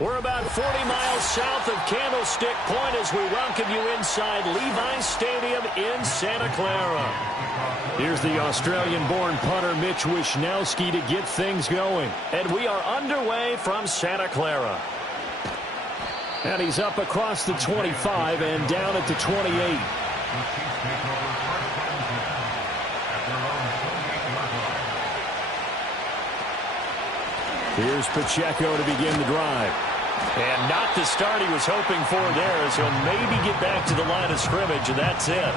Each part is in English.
We're about 40 miles south of Candlestick Point as we welcome you inside Levi's Stadium in Santa Clara. Here's the Australian-born punter Mitch Wishnowsky to get things going. And we are underway from Santa Clara. And he's up across the 25 and down at the 28. Here's Pacheco to begin the drive. And not the start he was hoping for there, as he'll maybe get back to the line of scrimmage, and that's it.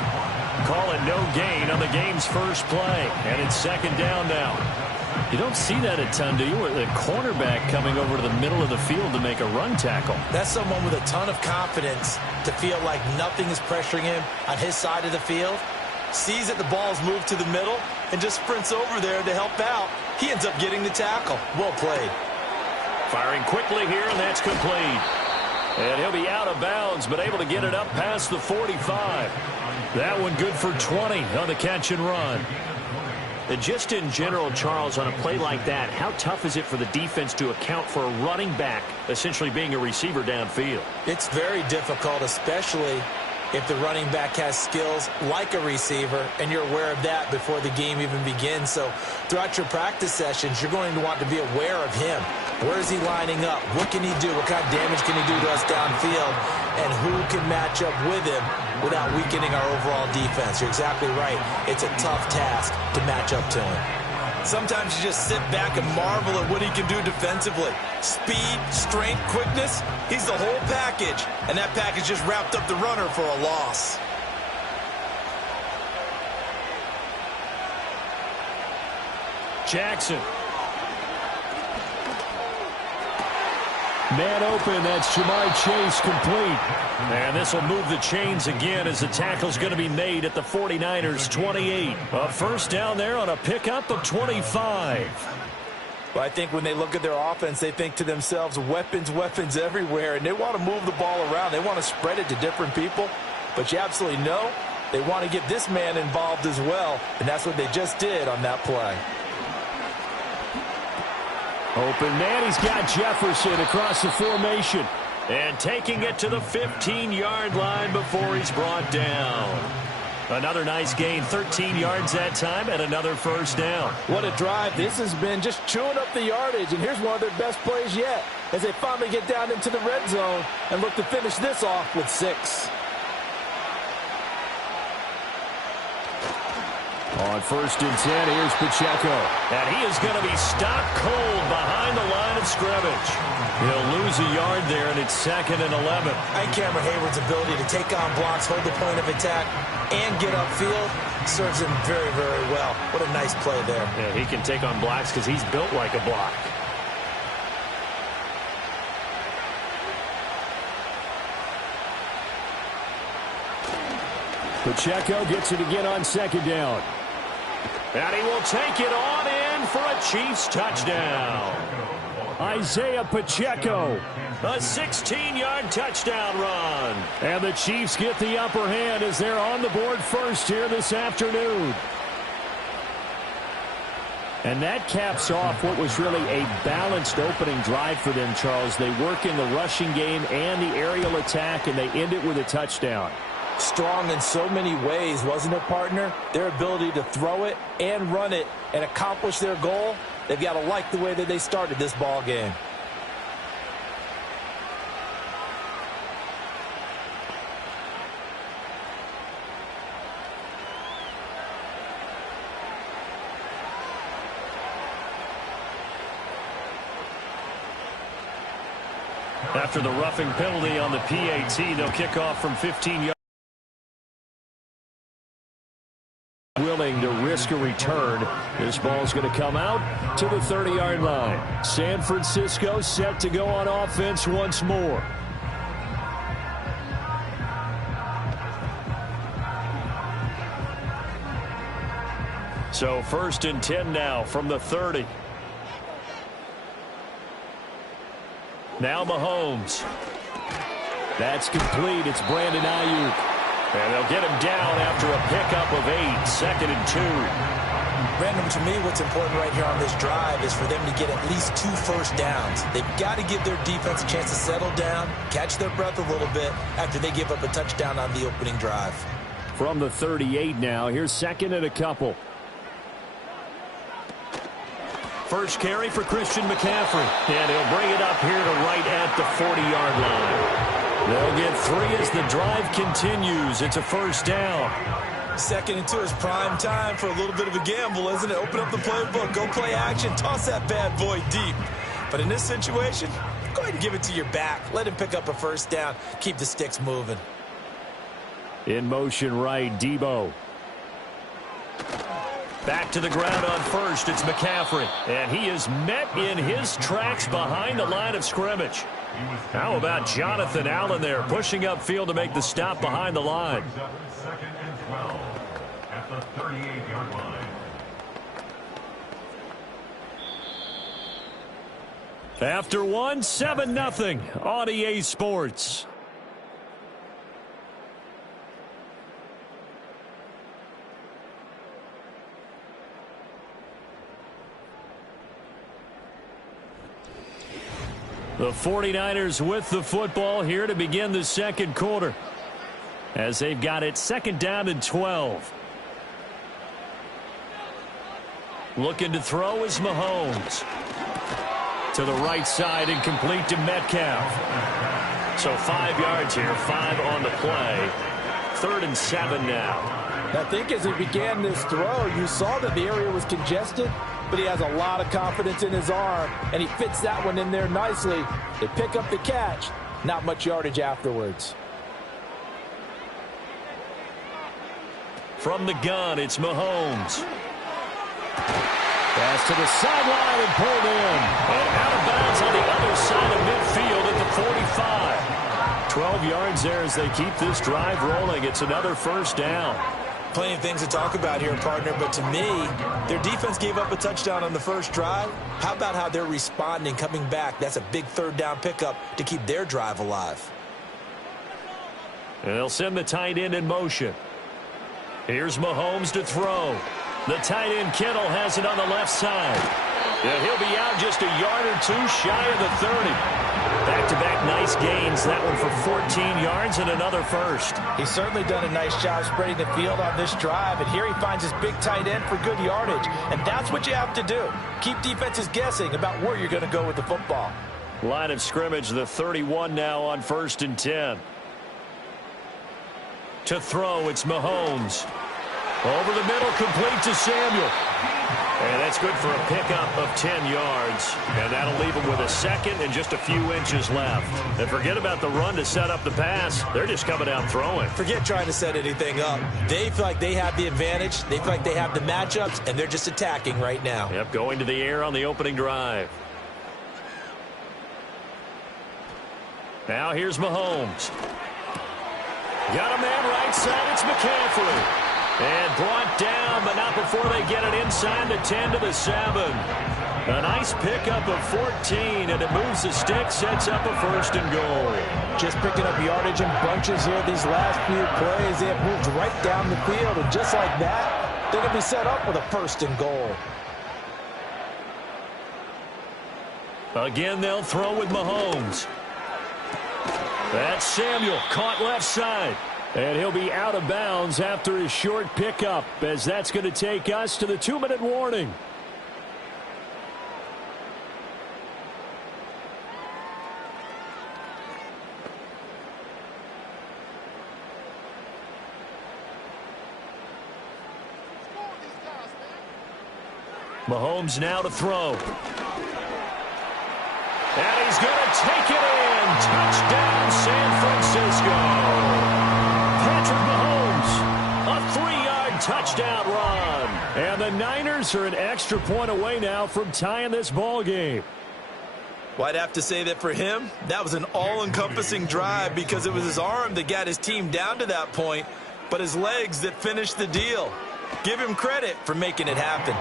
Call it no gain on the game's first play. And it's second down now. You don't see that a ton, do you? Where the cornerback coming over to the middle of the field to make a run tackle. That's someone with a ton of confidence to feel like nothing is pressuring him on his side of the field. Sees that the ball's moved to the middle and just sprints over there to help out. He ends up getting the tackle. Well played. Firing quickly here, and that's complete. And he'll be out of bounds, but able to get it up past the 45. That one good for 20 on the catch and run. And just in general, Charles, on a play like that, how tough is it for the defense to account for a running back essentially being a receiver downfield? It's very difficult, especially if the running back has skills like a receiver, and you're aware of that before the game even begins. So throughout your practice sessions, you're going to want to be aware of him. Where is he lining up? What can he do? What kind of damage can he do to us downfield? And who can match up with him without weakening our overall defense? You're exactly right. It's a tough task to match up to him. Sometimes you just sit back and marvel at what he can do defensively. Speed, strength, quickness, he's the whole package. And that package just wrapped up the runner for a loss. Jackson. Man open, that's Jamar Chase complete. And this will move the chains again as the tackle's going to be made at the 49ers 28. A first down there on a pickup of 25. Well, I think when they look at their offense, they think to themselves, weapons, weapons everywhere, and they want to move the ball around. They want to spread it to different people, but you absolutely know they want to get this man involved as well, and that's what they just did on that play. Open man, he's got Jefferson across the formation. And taking it to the 15-yard line before he's brought down. Another nice gain, 13 yards that time, and another first down. What a drive. This has been just chewing up the yardage, and here's one of their best plays yet as they finally get down into the red zone and look to finish this off with 6. On first and 10, here's Pacheco. And he is going to be stopped cold behind the line of scrimmage. He'll lose a yard there, and it's second and 11. And Cameron Hayward's ability to take on blocks, hold the point of attack, and get upfield serves him very, very well. What a nice play there. Yeah, he can take on blocks because he's built like a block. Pacheco gets it again on second down. And he will take it on in for a Chiefs touchdown. Isaiah Pacheco, a 16-yard touchdown run. And the Chiefs get the upper hand as they're on the board first here this afternoon. And that caps off what was really a balanced opening drive for them, Charles. They work in the rushing game and the aerial attack, and they end it with a touchdown. Strong in so many ways, wasn't it, partner? Their ability to throw it and run it and accomplish their goal, they've got to like the way that they started this ball game. After the roughing penalty on the PAT, they'll kick off from 15 yards. Willing to risk a return. This ball's going to come out to the 30-yard line. San Francisco set to go on offense once more. So 1st and 10 now from the 30. Now Mahomes. That's complete. It's Brandon Ayuk. And they'll get him down after a pickup of 8. 2nd and 2. Brandon, to me, what's important right here on this drive is for them to get at least 2 first downs. They've got to give their defense a chance to settle down, catch their breath a little bit after they give up a touchdown on the opening drive. From the 38 now, here's 2nd and a couple. First carry for Christian McCaffrey. And he'll bring it up here to right at the 40-yard line. They'll get 3 as the drive continues. It's a first down. 2nd and 2 is prime time for a little bit of a gamble, isn't it? Open up the playbook, go play action, toss that bad boy deep. But in this situation, go ahead and give it to your back. Let him pick up a first down. Keep the sticks moving. In motion right, Debo. Back to the ground on first. It's McCaffrey. And he is met in his tracks behind the line of scrimmage. How about Jonathan Allen there pushing upfield to make the stop behind the line? 2nd and 12 at the 38-yard line. After one, 7-0 on EA Sports. The 49ers with the football here to begin the second quarter, as they've got it 2nd down and 12. Looking to throw is Mahomes. To the right side and complete to Metcalf. So 5 yards here, 5 on the play. 3rd and 7 now. I think as he began this throw, you saw that the area was congested, but he has a lot of confidence in his arm, and he fits that one in there nicely. They pick up the catch, not much yardage afterwards. From the gun, it's Mahomes. Pass to the sideline and pulled in. And out of bounds on the other side of midfield at the 45. 12 yards there as they keep this drive rolling. It's another first down. Plenty of things to talk about here, partner, but to me, their defense gave up a touchdown on the first drive. How about how they're responding, coming back? That's a big 3rd down pickup to keep their drive alive. And they'll send the tight end in motion. Here's Mahomes to throw. The tight end Kittle has it on the left side. Yeah, he'll be out just a yard or 2 shy of the 30. Back-to-back nice gains. That one for 14 yards and another first. He's certainly done a nice job spreading the field on this drive, and here he finds his big tight end for good yardage. And that's what you have to do. Keep defenses guessing about where you're going to go with the football. Line of scrimmage, the 31 now on 1st and 10. To throw, it's Mahomes. Over the middle, complete to Samuel. And that's good for a pickup of 10 yards. And that'll leave them with a 2nd and just a few inches left. And forget about the run to set up the pass. They're just coming out throwing. Forget trying to set anything up. They feel like they have the advantage. They feel like they have the matchups, and they're just attacking right now. Yep, going to the air on the opening drive. Now here's Mahomes. Got a man right side. It's McCaffrey. And brought down, but not before they get it inside the 10 to the 7. A nice pickup of 14, and it moves the stick, sets up a 1st and goal. Just picking up yardage in bunches here these last few plays. They have moved right down the field, and just like that, they're going to be set up with a 1st and goal. Again, they'll throw with Mahomes. That's Samuel, caught left side. And he'll be out of bounds after his short pickup, as that's going to take us to the 2-minute warning. Mahomes now to throw. And he's going to take it in. Touchdown, San Francisco. Patrick Mahomes, a 3-yard touchdown run. And the Niners are an extra point away now from tying this ball game. Well, I'd have to say that for him, that was an all-encompassing drive because it was his arm that got his team down to that point, but his legs that finished the deal. Give him credit for making it happen.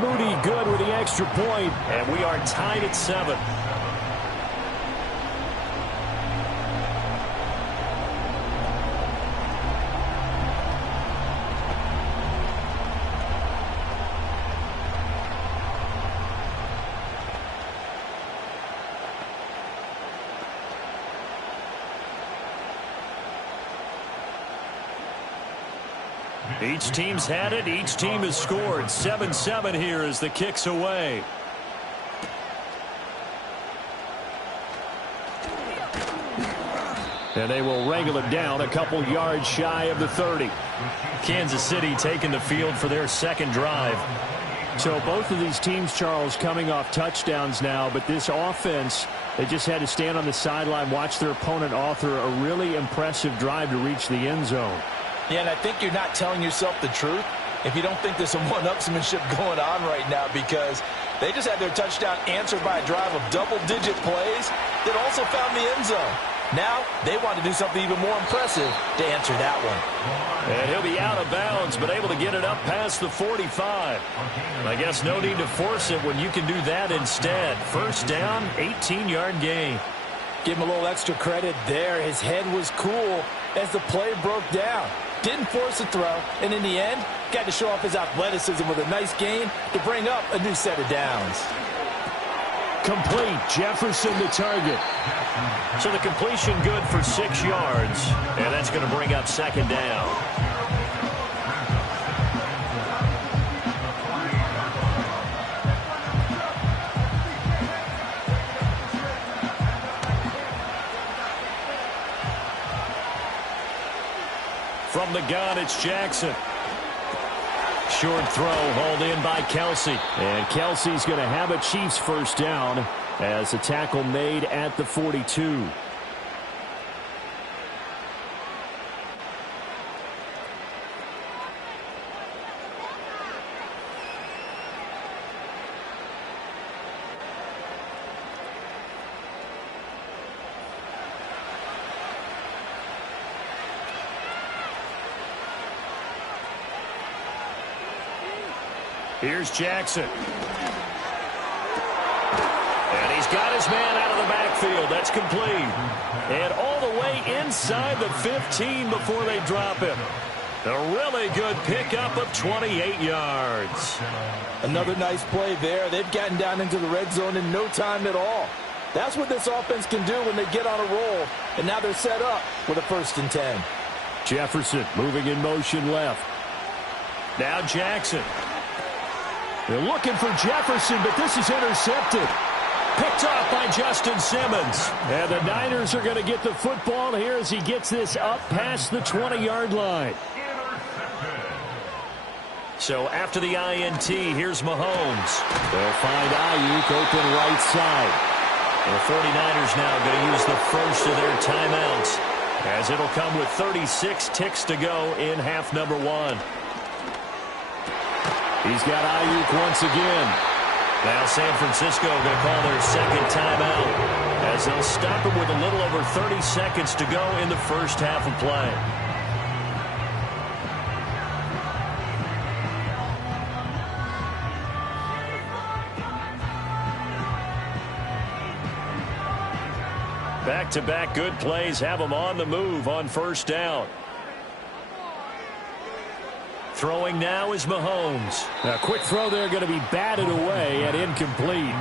Moody good with the extra point, and we are tied at 7. Each team's had it. Each team has scored. 7-7 here as the kick's away. And they will wrangle it down a couple yards shy of the 30. Kansas City taking the field for their second drive. So both of these teams, Charles, coming off touchdowns now, but this offense, they just had to stand on the sideline, watch their opponent author a really impressive drive to reach the end zone. Yeah, and I think you're not telling yourself the truth if you don't think there's some one-upsmanship going on right now, because they just had their touchdown answered by a drive of double-digit plays that also found the end zone. Now they want to do something even more impressive to answer that one. And he'll be out of bounds, but able to get it up past the 45. I guess no need to force it when you can do that instead. First down, 18-yard gain. Give him a little extra credit there. His head was cool as the play broke down. Didn't force a throw, and in the end, got to show off his athleticism with a nice gain to bring up a new set of downs. Complete. Jefferson the target. So the completion good for 6 yards, and that's going to bring up second down. From the gun, it's Jackson. Short throw hauled in by Kelsey. And Kelsey's going to have a Chiefs first down as a tackle made at the 42. Here's Jackson. And he's got his man out of the backfield. That's complete. And all the way inside the 15 before they drop him. A really good pickup of 28 yards. Another nice play there. They've gotten down into the red zone in no time at all. That's what this offense can do when they get on a roll. And now they're set up with a 1st and 10. Jefferson moving in motion left. Now Jackson. They're looking for Jefferson, but this is intercepted. Picked off by Justin Simmons. And the Niners are going to get the football here as he gets this up past the 20-yard line. So after the INT, here's Mahomes. They'll find Ayuk open right side. And the 49ers now going to use the first of their timeouts, as it'll come with 36 ticks to go in half number 1. He's got Ayuk once again. Now San Francisco going to call their second timeout, as they'll stop him with a little over 30 seconds to go in the first half of play. Back-to-back good plays have them on the move on first down. Throwing now is Mahomes. A quick throw there going to be batted away and incomplete.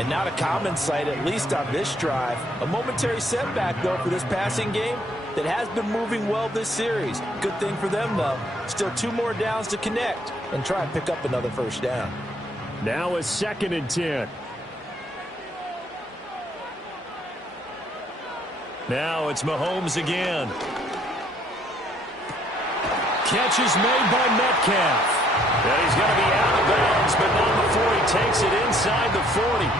And not a common sight, at least on this drive. A momentary setback, though, for this passing game. that has been moving well this series. Good thing for them, though. Still 2 more downs to connect and try and pick up another first down. Now a 2nd and 10. Now it's Mahomes again. Catch is made by Metcalf. And he's going to be out of bounds, but not before he takes it inside the 40.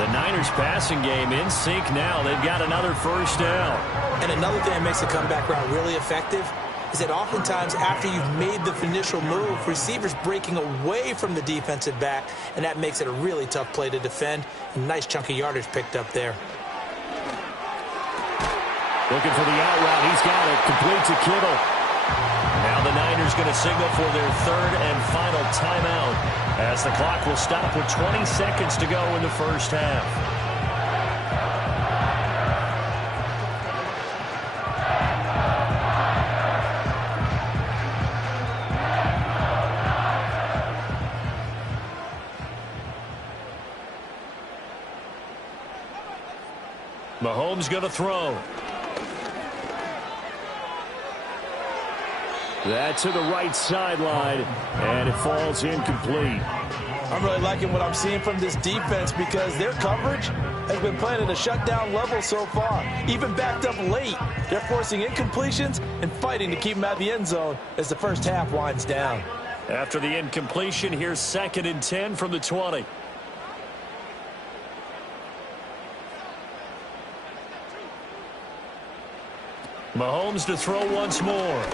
The Niners passing game in sync now. They've got another first down. And another thing that makes the comeback route really effective is that oftentimes after you've made the initial move, receivers breaking away from the defensive back, and that makes it a really tough play to defend. A nice chunk of yardage picked up there. Looking for the out route. He's got it. Complete to Kittle. Now the Niners going to signal for their 3rd and final timeout as the clock will stop with 20 seconds to go in the first half. Mahomes going to throw. That to the right sideline, and it falls incomplete. I'm really liking what I'm seeing from this defense because their coverage has been playing at a shutdown level so far. Even backed up late, they're forcing incompletions and fighting to keep them out of the end zone as the first half winds down. After the incompletion, here's 2nd and 10 from the 20. Mahomes to throw once more.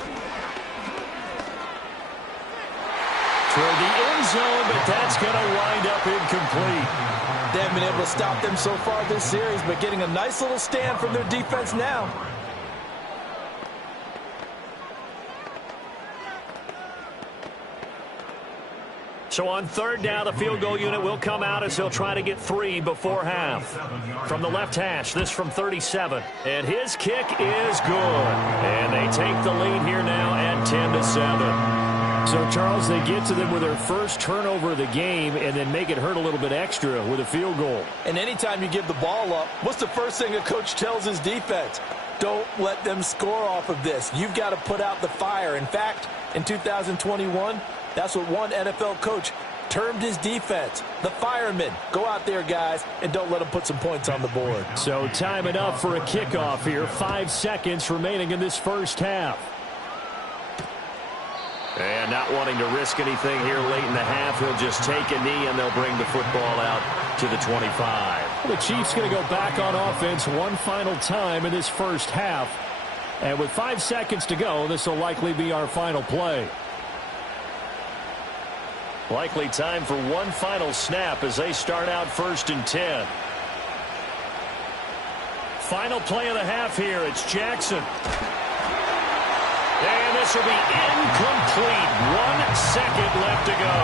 Toward the end zone, but that's going to wind up incomplete. They haven't been able to stop them so far this series, but getting a nice little stand from their defense now. So on 3rd down, the field goal unit will come out as they'll try to get 3 before half. From the left hash, this from 37. And his kick is good. And they take the lead here now at 10-7. So, Charles, they get to them with their first turnover of the game and then make it hurt a little bit extra with a field goal. And anytime you give the ball up, what's the first thing a coach tells his defense? Don't let them score off of this. You've got to put out the fire. In fact, in 2021, that's what one NFL coach termed his defense, the firemen. Go out there, guys, and don't let them put some points on the board. So time it up for a kickoff here. 5 seconds remaining in this first half. And not wanting to risk anything here late in the half, he'll just take a knee and they'll bring the football out to the 25. Well, the Chiefs going to go back on offense one final time in this first half. And with 5 seconds to go, this will likely be our final play. Likely time for one final snap as they start out 1st and 10. Final play of the half here. It's Jackson. And this will be incomplete. 1 second left to go.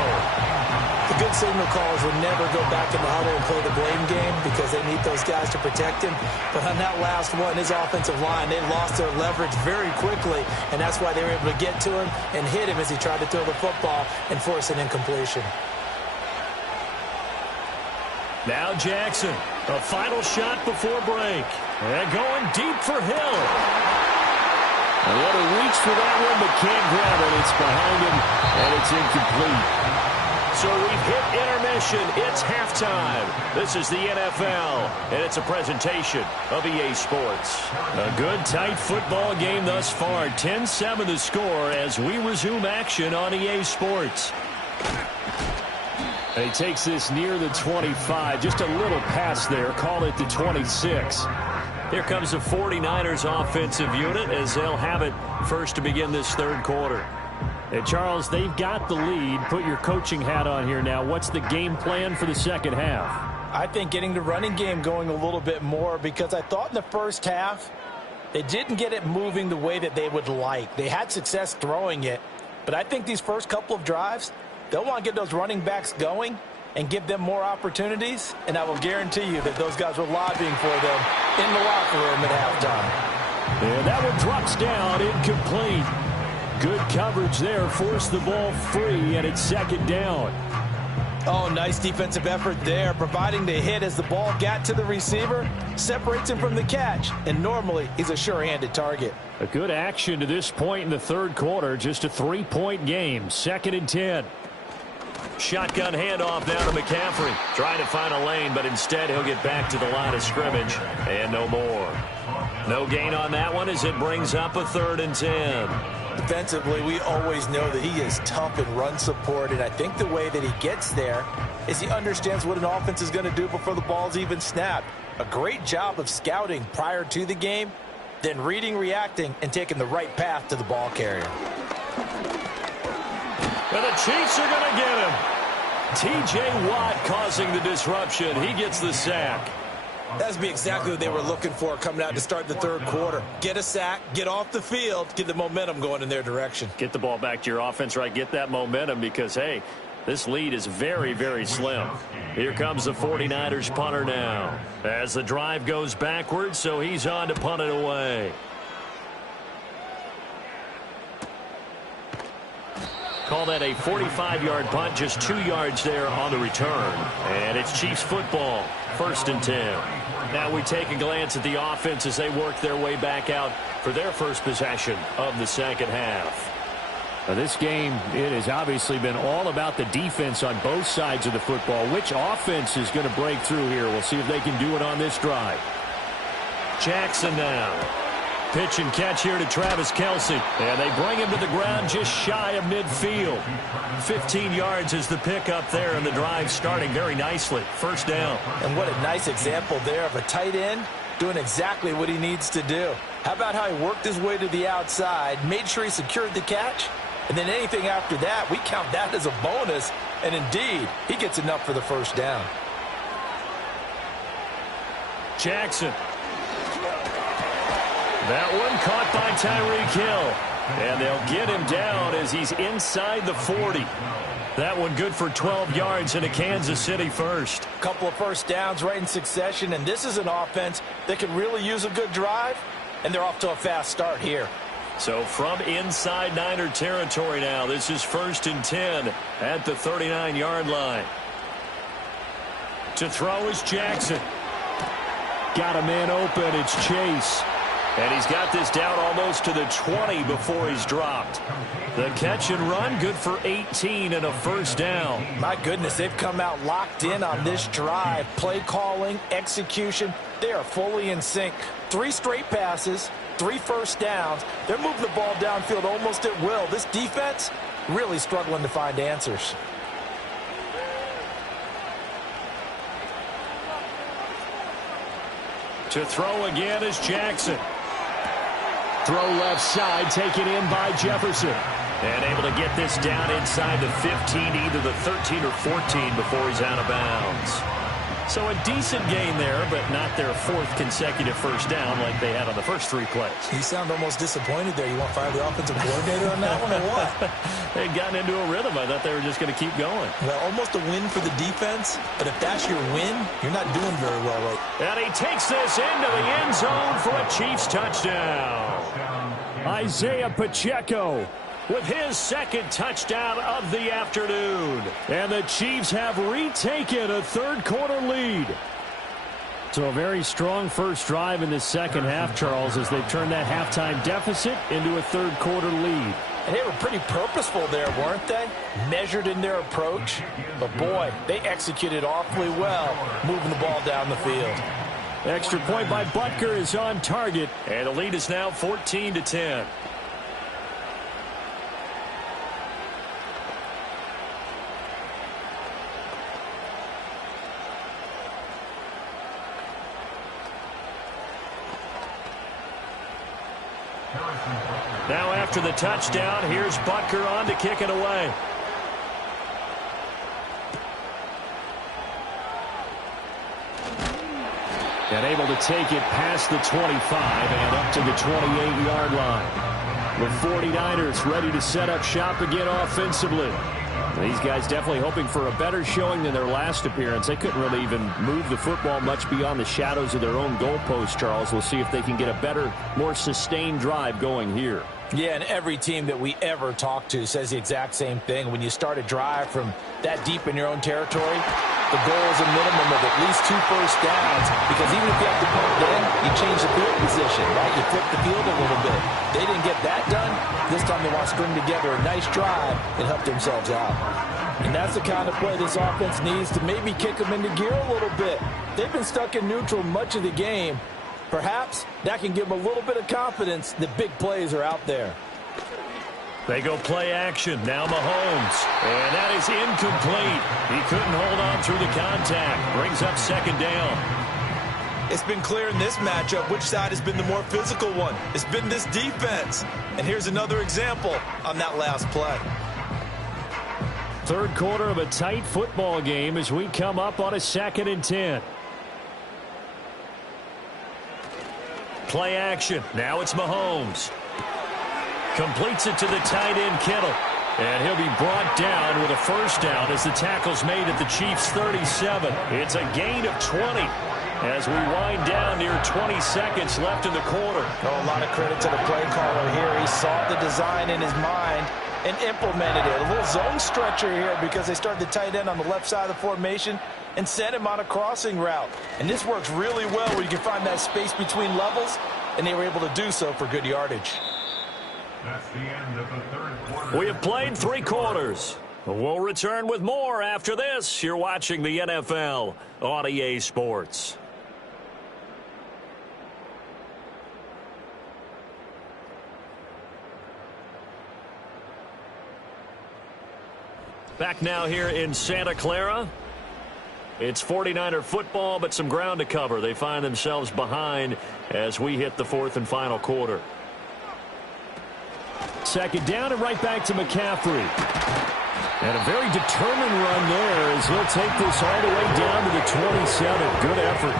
The good signal callers will never go back in the huddle and play the blame game because they need those guys to protect him. But on that last one, his offensive line, they lost their leverage very quickly, and that's why they were able to get to him and hit him as he tried to throw the football and force an incompletion. Now Jackson, a final shot before break. And going deep for Hill. And what a reach for that one, but can't grab it. It's behind him, and it's incomplete. So we've hit intermission. It's halftime. This is the NFL, and it's a presentation of EA Sports. A good, tight football game thus far. 10-7 the score as we resume action on EA Sports. And he takes this near the 25. Just a little pass there. Call it the 26. Here comes the 49ers offensive unit as they'll have it first to begin this third quarter. Hey, Charles, they've got the lead. Put your coaching hat on here now. What's the game plan for the second half? I think getting the running game going a little bit more because I thought in the first half they didn't get it moving the way that they would like. They had success throwing it, but I think these first couple of drives, they'll want to get those running backs going and give them more opportunities, and I will guarantee you that those guys were lobbying for them in the locker room at halftime. And that one drops down, incomplete. Good coverage there, forced the ball free, and it's second down. Oh, nice defensive effort there, providing the hit as the ball got to the receiver, separates him from the catch, and normally he's a sure-handed target. A good action to this point in the third quarter, just a 3-point game, 2nd and 10. Shotgun handoff now to McCaffrey, trying to find a lane, but instead he'll get back to the line of scrimmage, and no more. No gain on that one as it brings up a 3rd and 10. Defensively, we always know that he is tough in run support, and I think the way that he gets there is he understands what an offense is going to do before the ball's even snapped. A great job of scouting prior to the game, then reading, reacting, and taking the right path to the ball carrier. And the Chiefs are going to get him. T.J. Watt causing the disruption. He gets the sack. That's be exactly what they were looking for coming out to start the third quarter. Get a sack, get off the field, get the momentum going in their direction. Get the ball back to your offense, right? Get that momentum because, hey, this lead is very, very slim. Here comes the 49ers punter now. As the drive goes backwards, so he's on to punt it away. Call that a 45-yard punt, just 2 yards there on the return. And it's Chiefs football, 1st and 10. Now we take a glance at the offense as they work their way back out for their first possession of the second half. Now this game, it has obviously been all about the defense on both sides of the football. Which offense is going to break through here? We'll see if they can do it on this drive. Jackson now. Pitch and catch here to Travis Kelce. And they bring him to the ground just shy of midfield. 15 yards is the pickup there, and the drive starting very nicely. 1st down. And what a nice example there of a tight end doing exactly what he needs to do. How about how he worked his way to the outside, made sure he secured the catch, and then anything after that, we count that as a bonus. And indeed, he gets enough for the 1st down. Jackson. That one caught by Tyreek Hill. And they'll get him down as he's inside the 40. That one good for 12 yards and a Kansas City first. Couple of 1st downs right in succession, and this is an offense that can really use a good drive, and they're off to a fast start here. So from inside Niner territory now, this is 1st and 10 at the 39-yard line. To throw is Jackson. Got a man open. It's Chase. And he's got this down almost to the 20 before he's dropped. The catch and run, good for 18 and a 1st down. My goodness, they've come out locked in on this drive. Play calling, execution, they are fully in sync. 3 straight passes, 3 1st downs. They're moving the ball downfield almost at will. This defense really struggling to find answers. To throw again is Jackson. Throw left side, taken in by Jefferson. And able to get this down inside the 15, either the 13 or 14 before he's out of bounds. So a decent gain there, but not their 4th consecutive 1st down like they had on the first 3 plays. You sound almost disappointed there. You want to fire the offensive coordinator on that one or what? They'd gotten into a rhythm. I thought they were just going to keep going. Well, almost a win for the defense, but if that's your win, you're not doing very well right. And he takes this into the end zone for a Chiefs touchdown. Isaiah Pacheco with his 2nd touchdown of the afternoon. And the Chiefs have retaken a 3rd quarter lead. So a very strong first drive in the second half, Charles, as they've turned that halftime deficit into a 3rd quarter lead. And they were pretty purposeful there, weren't they? Measured in their approach. But boy, they executed awfully well, moving the ball down the field. Extra point by Butker is on target, and the lead is now 14-10. Now after the touchdown, here's Butker on to kick it away. And able to take it past the 25 and up to the 28-yard line. The 49ers ready to set up shop again offensively. These guys definitely hoping for a better showing than their last appearance. They couldn't really even move the football much beyond the shadows of their own goalpost, Charles. We'll see if they can get a better, more sustained drive going here. Yeah, and every team that we ever talk to says the exact same thing. When you start a drive from that deep in your own territory, the goal is a minimum of at least 2 first downs, because even if you have to punt then, you change the field position, right? You flip the field a little bit. They didn't get that done. This time they want to string together a nice drive and help themselves out. And that's the kind of play this offense needs to maybe kick them into gear a little bit. They've been stuck in neutral much of the game. Perhaps that can give them a little bit of confidence that big plays are out there. They go play action. Now Mahomes. And that is incomplete. He couldn't hold on through the contact. Brings up second down. It's been clear in this matchup which side has been the more physical one. It's been this defense. And here's another example on that last play. Third quarter of a tight football game as we come up on a 2nd and 10. Play action. Now it's Mahomes. Completes it to the tight end, Kittle. And he'll be brought down with a first down as the tackle's made at the Chiefs' 37. It's a gain of 20 as we wind down near 20 seconds left in the quarter. Oh, a lot of credit to the play caller here. He saw the design in his mind and implemented it. A little zone stretcher here because they started the tight end on the left side of the formation and sent him on a crossing route. And this works really well where you can find that space between levels, and they were able to do so for good yardage. That's the end of the third quarter. We have played 3 quarters. We'll return with more after this. You're watching the NFL on EA Sports. Back now here in Santa Clara. It's 49er football, but some ground to cover. They find themselves behind as we hit the 4th and final quarter. Second down and right back to McCaffrey. And a very determined run there as he'll take this all the way down to the 27. Good effort.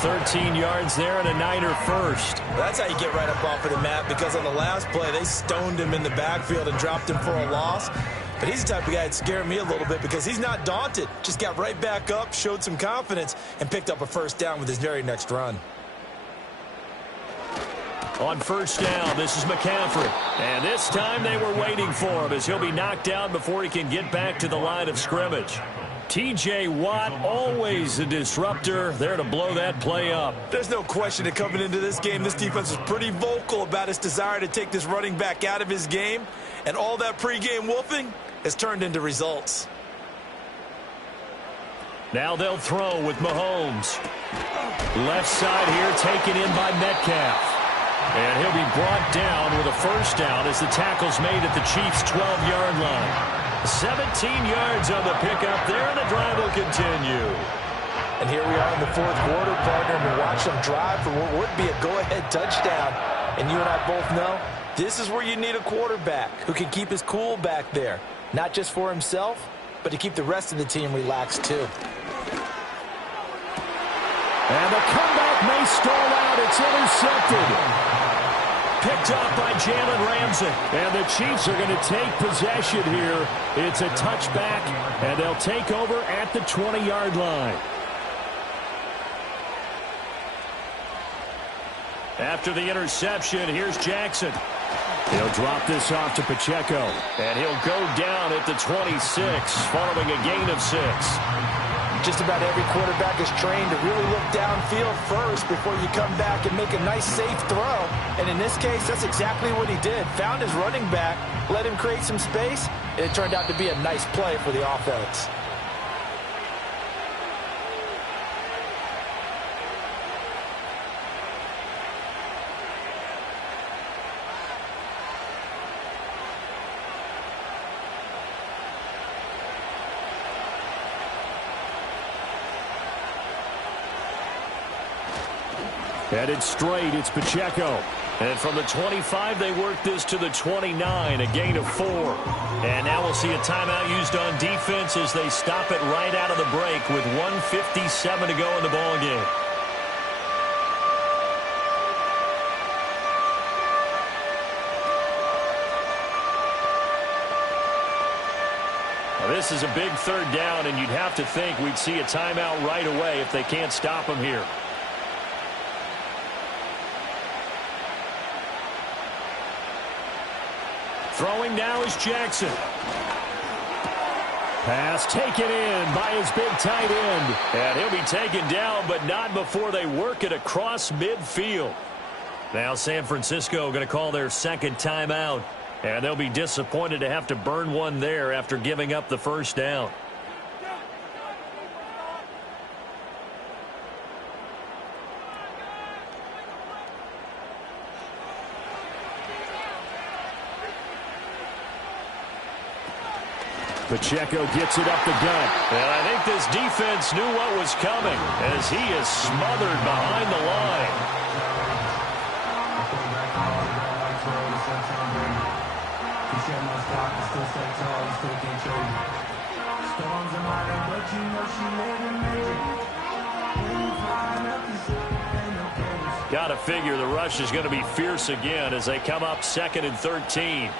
13 yards there and a Niner first. That's how you get right up off of the mat, because on the last play, they stoned him in the backfield and dropped him for a loss. But he's the type of guy that scared me a little bit because he's not daunted. Just got right back up, showed some confidence, and picked up a first down with his very next run. On first down, this is McCaffrey. And this time they were waiting for him as he'll be knocked down before he can get back to the line of scrimmage. T.J. Watt, always a disruptor, there to blow that play up. There's no question that coming into this game, this defense was pretty vocal about its desire to take this running back out of his game. And all that pregame wolfing has turned into results. Now they'll throw with Mahomes. Left side here taken in by Metcalf. And he'll be brought down with a first down as the tackle's made at the Chiefs' 12-yard line. 17 yards on the pickup there, and the drive will continue. And here we are in the 4th quarter, partner, and we watch them drive for what would be a go-ahead touchdown. And you and I both know this is where you need a quarterback who can keep his cool back there. Not just for himself, but to keep the rest of the team relaxed too. And the comeback may stall out. It's intercepted. Picked off by Jalen Ramsey. And the Chiefs are going to take possession here. It's a touchback, and they'll take over at the 20-yard line. After the interception, here's Jackson. He'll drop this off to Pacheco. And he'll go down at the 26, following a gain of 6. Just about every quarterback is trained to really look downfield first before you come back and make a nice, safe throw. And in this case, that's exactly what he did. Found his running back, let him create some space, and it turned out to be a nice play for the offense. Headed straight, it's Pacheco. And from the 25, they work this to the 29, a gain of 4. And now we'll see a timeout used on defense as they stop it right out of the break with 1:57 to go in the ballgame. This is a big 3rd down, and you'd have to think we'd see a timeout right away if they can't stop him here. Throwing now is Jackson. Pass taken in by his big tight end. And he'll be taken down, but not before they work it across midfield. Now San Francisco going to call their second timeout. And they'll be disappointed to have to burn one there after giving up the first down. Pacheco gets it up the gut. And I think this defense knew what was coming as he is smothered behind the line. Got to figure the rush is going to be fierce again as they come up 2nd and 13.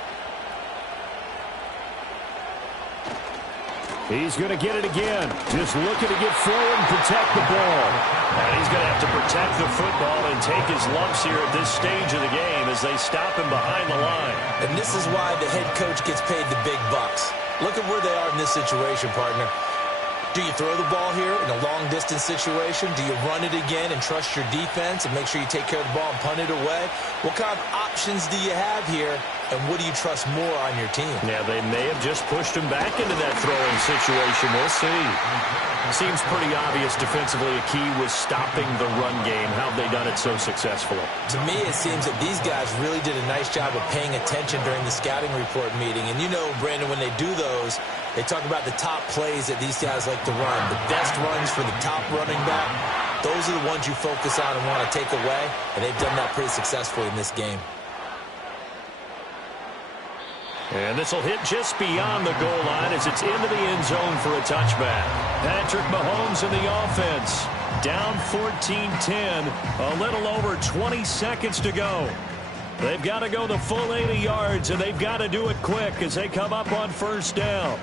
He's going to get it again. Just looking to get forward and protect the ball. And he's going to have to protect the football and take his lumps here at this stage of the game as they stop him behind the line. And this is why the head coach gets paid the big bucks. Look at where they are in this situation, partner. Do you throw the ball here in a long-distance situation? Do you run it again and trust your defense and make sure you take care of the ball and punt it away? What kind of options do you have here, and what do you trust more on your team? Yeah, they may have just pushed him back into that throwing situation. We'll see. Seems pretty obvious defensively a key was stopping the run game. How have they done it so successfully? To me, it seems that these guys really did a nice job of paying attention during the scouting report meeting. And you know, Brandon, when they do those, they talk about the top plays that these guys like to run. The best runs for the top running back, those are the ones you focus on and want to take away. And they've done that pretty successfully in this game. And this will hit just beyond the goal line as it's into the end zone for a touchback. Patrick Mahomes in the offense. Down 14-10. A little over 20 seconds to go. They've got to go the full 80 yards, and they've got to do it quick as they come up on first down.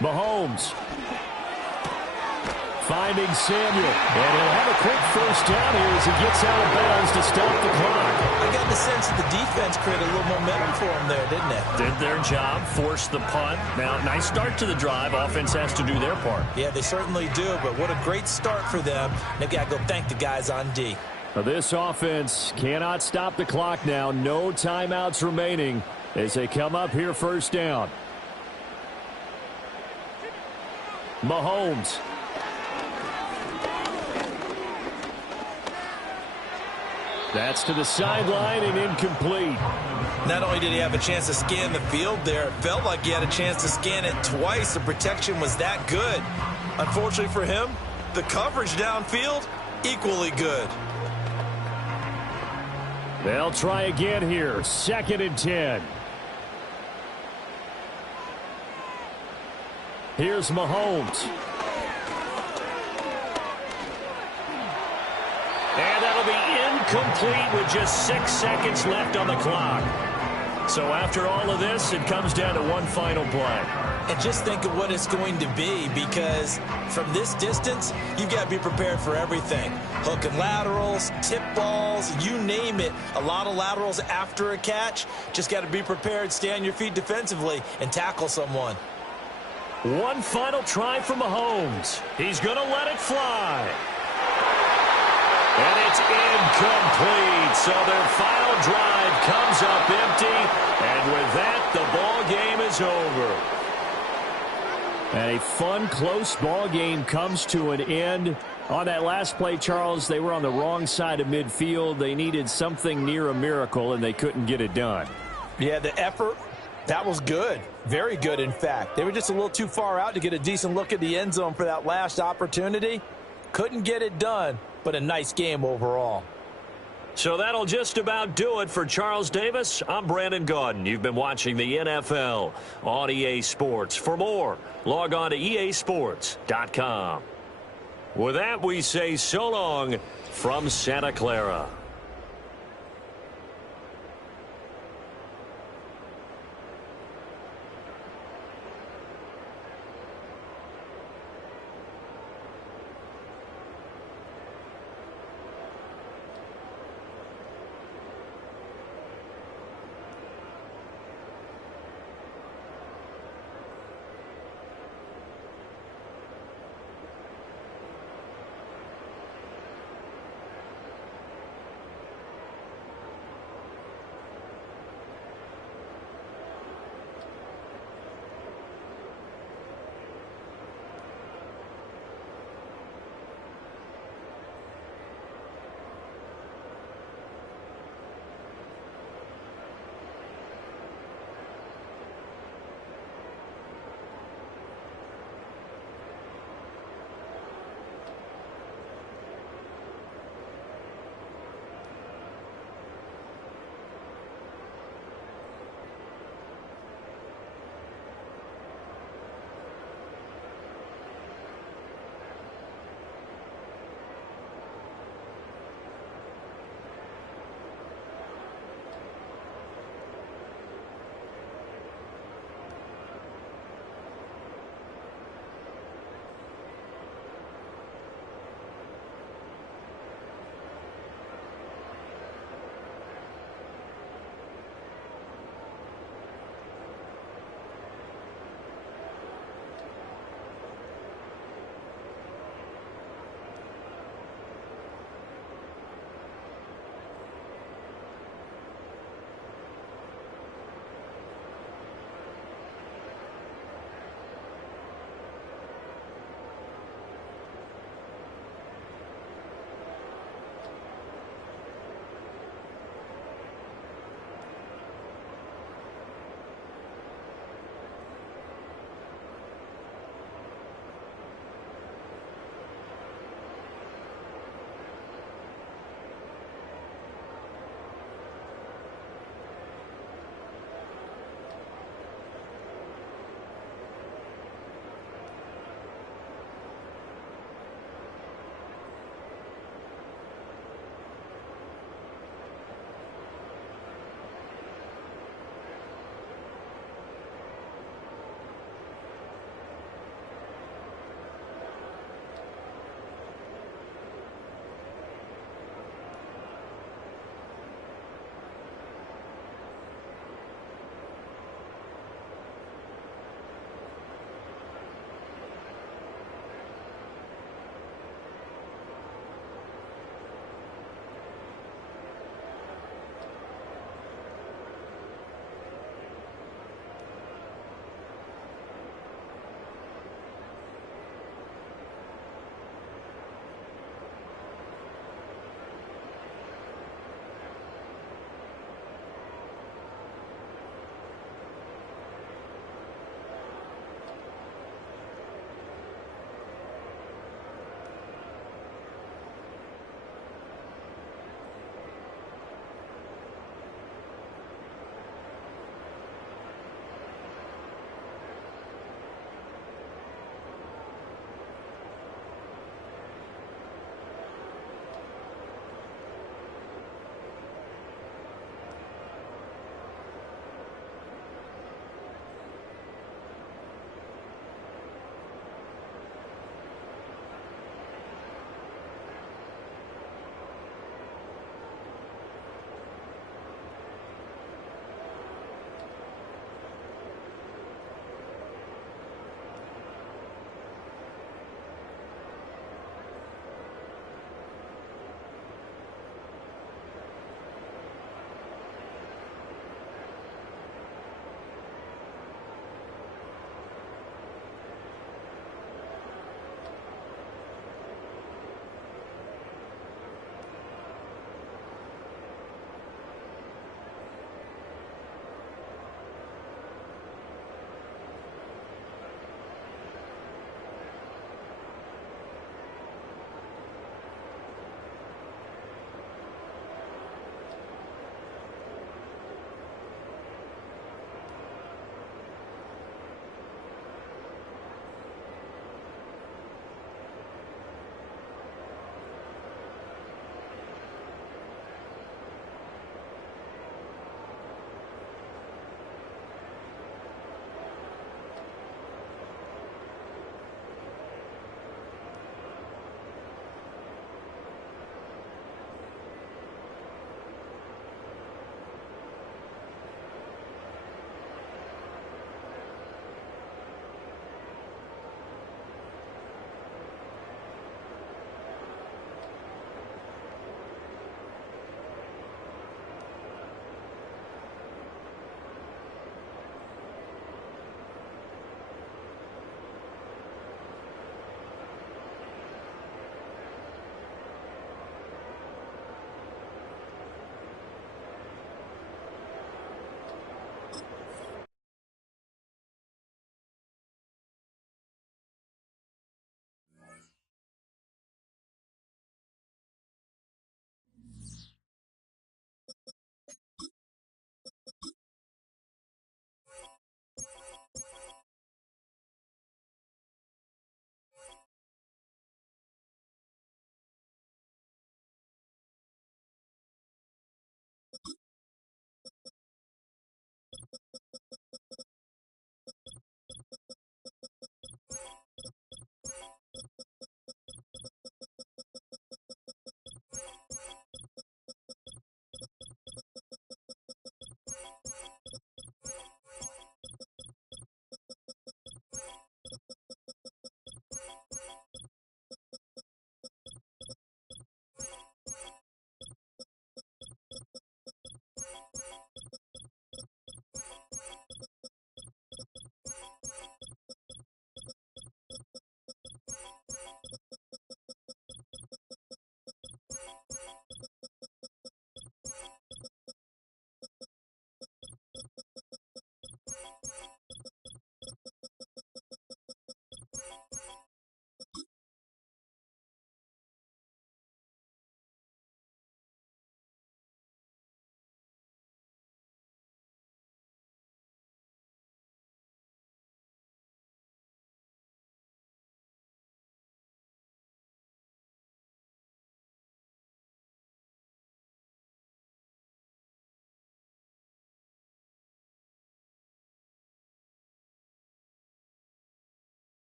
Mahomes. Finding Samuel. And he'll have a quick first down here as he gets out of bounds to stop the clock. I got the sense that the defense created a little momentum for him there, didn't it? Did their job, forced the punt. Now, nice start to the drive. Offense has to do their part. Yeah, they certainly do, but what a great start for them. They've got to go thank the guys on D. Now, this offense cannot stop the clock now. No timeouts remaining as they come up here first down. Mahomes. That's to the sideline and incomplete. Not only did he have a chance to scan the field there, it felt like he had a chance to scan it twice. The protection was that good. Unfortunately for him, the coverage downfield, equally good. They'll try again here. 2nd and 10. Here's Mahomes. And that'll be incomplete with just 6 seconds left on the clock. So after all of this, it comes down to one final play. And just think of what it's going to be, because from this distance, you've got to be prepared for everything. Hook and laterals, tip balls, you name it. A lot of laterals after a catch. Just got to be prepared, stay on your feet defensively, and tackle someone. One final try for Mahomes. He's going to let it fly. And it's incomplete. So their final drive comes up empty. And with that, the ball game is over. And a fun, close ball game comes to an end. On that last play, Charles, they were on the wrong side of midfield. They needed something near a miracle, and they couldn't get it done. Yeah, the effort, that was good. Very good, in fact. They were just a little too far out to get a decent look at the end zone for that last opportunity. Couldn't get it done, but a nice game overall. So that'll just about do it for Charles Davis. I'm Brandon Gaudin. You've been watching the NFL on EA Sports. For more, log on to easports.com. With that, we say so long from Santa Clara.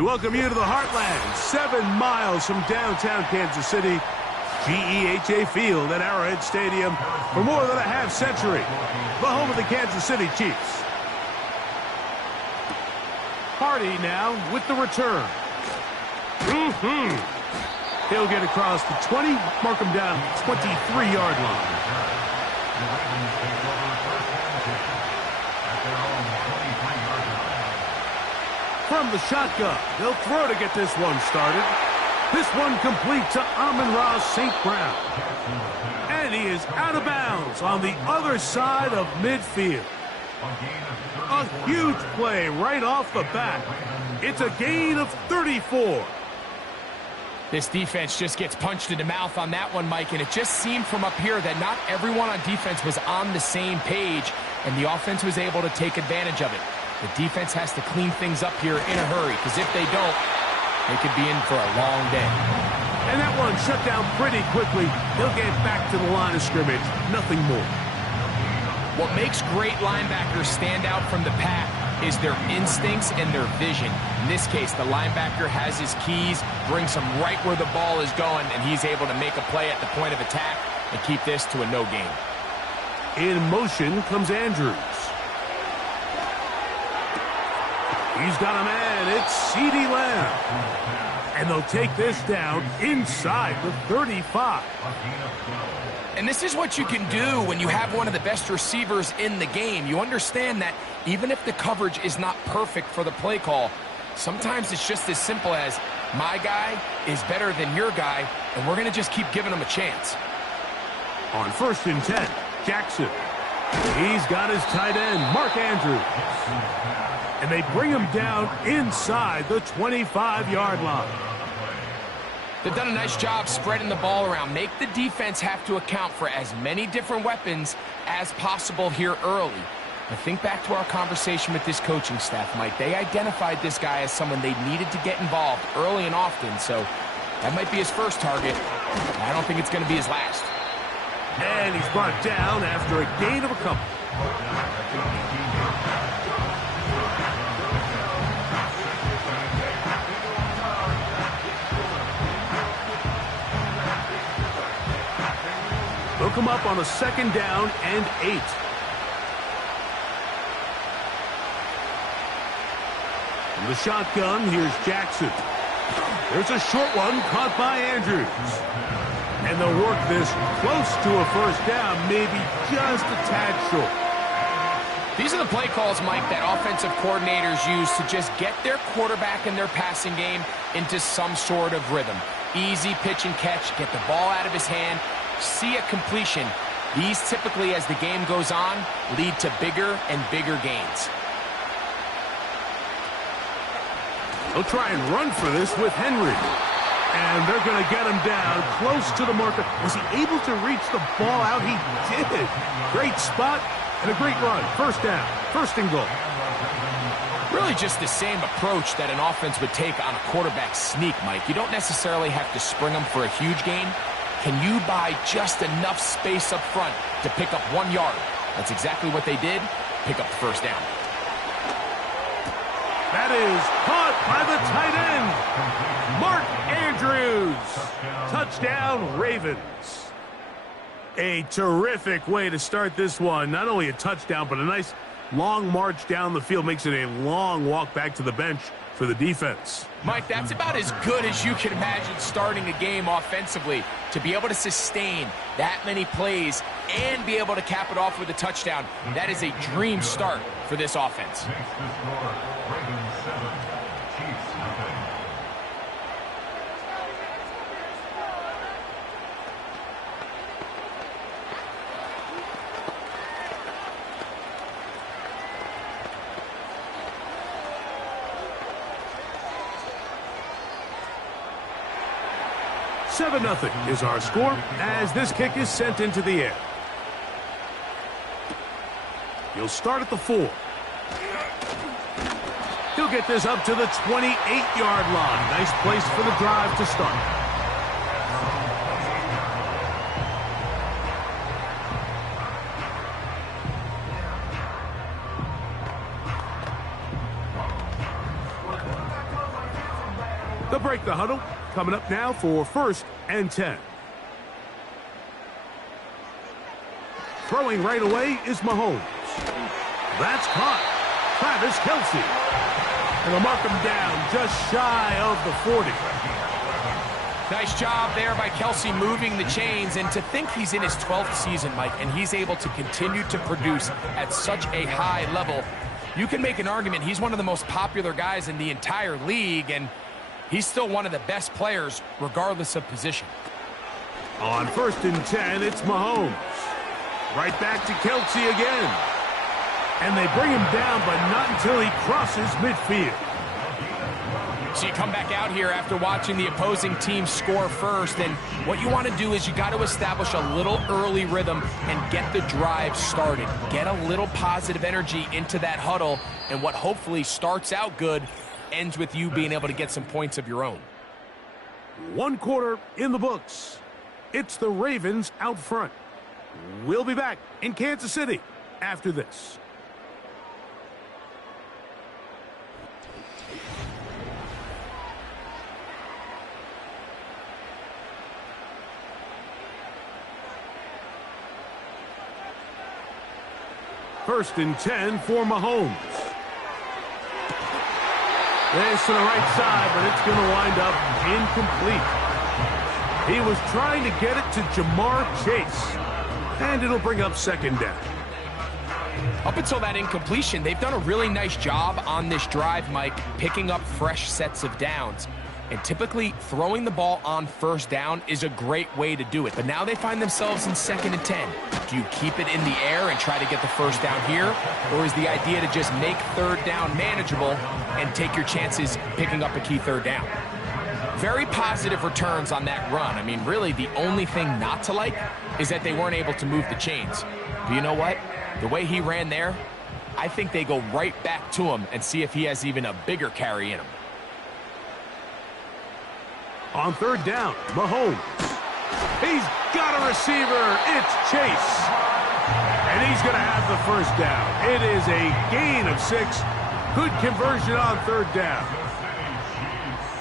We welcome you to the Heartland, 7 miles from downtown Kansas City. GEHA Field at Arrowhead Stadium for more than a half century. The home of the Kansas City Chiefs. Hardy now with the return. He'll get across the 20, mark him down 23-yard line. From the shotgun, they'll throw to get this one started. This one complete to Amon-Ra St. Brown. And he is out of bounds on the other side of midfield. A huge play right off the bat. It's a gain of 34. This defense just gets punched in the mouth on that one, Mike, and it just seemed from up here that not everyone on defense was on the same page, and the offense was able to take advantage of it. The defense has to clean things up here in a hurry, because if they don't, they could be in for a long day. And that one shut down pretty quickly. They'll get back to the line of scrimmage. Nothing more. What makes great linebackers stand out from the pack is their instincts and their vision. In this case, the linebacker has his keys, brings him right where the ball is going, and he's able to make a play at the point of attack and keep this to a no gain. In motion comes Andrews. He's got a man. It's CeeDee Lamb. And they'll take this down inside the 35. And this is what you can do when you have one of the best receivers in the game. You understand that even if the coverage is not perfect for the play call, sometimes it's just as simple as my guy is better than your guy, and we're going to just keep giving him a chance. On 1st and 10, Jackson. He's got his tight end, Mark Andrews. And they bring him down inside the 25-yard line. They've done a nice job spreading the ball around. Make the defense have to account for as many different weapons as possible here early. I think back to our conversation with this coaching staff, Mike. They identified this guy as someone they needed to get involved early and often, so that might be his first target. I don't think it's going to be his last. And he's brought down after a gain of a couple. They'll come up on a 2nd down and 8. From the shotgun, here's Jackson. There's a short one caught by Andrews. And they'll work this close to a 1st down, maybe just a tad short. These are the play calls, Mike, that offensive coordinators use to just get their quarterback and their passing game into some sort of rhythm. Easy pitch and catch, get the ball out of his hand, see a completion. These typically, as the game goes on, lead to bigger and bigger gains. They'll try and run for this with Henry. And they're going to get him down close to the marker. Was he able to reach the ball out? He did. Great spot and a great run. 1st down, 1st and goal. Really just the same approach that an offense would take on a quarterback sneak, Mike. You don't necessarily have to spring them for a huge gain. Can you buy just enough space up front to pick up 1 yard? That's exactly what they did. Pick up the 1st down. That is caught by the tight end, Mark Andrews. Touchdown, Ravens. A terrific way to start this one. Not only a touchdown, but a nice long march down the field. Makes it a long walk back to the bench for the defense. Mike, that's about as good as you can imagine starting a game offensively. To be able to sustain that many plays and be able to cap it off with a touchdown, that is a dream start for this offense. Seven 7-0 is our score as this kick is sent into the air. He'll start at the 4. He'll get this up to the 28-yard line. Nice place for the drive to start. They'll break the huddle. Coming up now for 1st and 10. Throwing right away is Mahomes. That's caught. Travis Kelce. And they'll mark him down just shy of the 40. Nice job there by Kelce moving the chains, and to think he's in his 12th season, Mike, and he's able to continue to produce at such a high level. You can make an argument he's one of the most popular guys in the entire league, and he's still one of the best players regardless of position. On 1st and 10, it's Mahomes. Right back to Kelce again. And they bring him down, but not until he crosses midfield. So you come back out here after watching the opposing team score first, and what you want to do is you got to establish a little early rhythm and get the drive started. Get a little positive energy into that huddle, and what hopefully starts out good ends with you being able to get some points of your own. 1 quarter in the books. It's the Ravens out front. We'll be back in Kansas City after this. First and 10 for Mahomes. This to the right side, but it's going to wind up incomplete. He was trying to get it to Jamar Chase, and it'll bring up 2nd down. Up until that incompletion, they've done a really nice job on this drive, Mike, picking up fresh sets of downs. And typically, throwing the ball on 1st down is a great way to do it. But now they find themselves in 2nd and 10. Do you keep it in the air and try to get the 1st down here? Or is the idea to just make 3rd down manageable and take your chances picking up a key 3rd down? Very positive returns on that run. I mean, really, the only thing not to like is that they weren't able to move the chains. But you know what? The way he ran there, I think they go right back to him and see if he has even a bigger carry in him. On 3rd down, Mahomes. He's got a receiver. It's Chase. And he's going to have the 1st down. It is a gain of 6. Good conversion on 3rd down.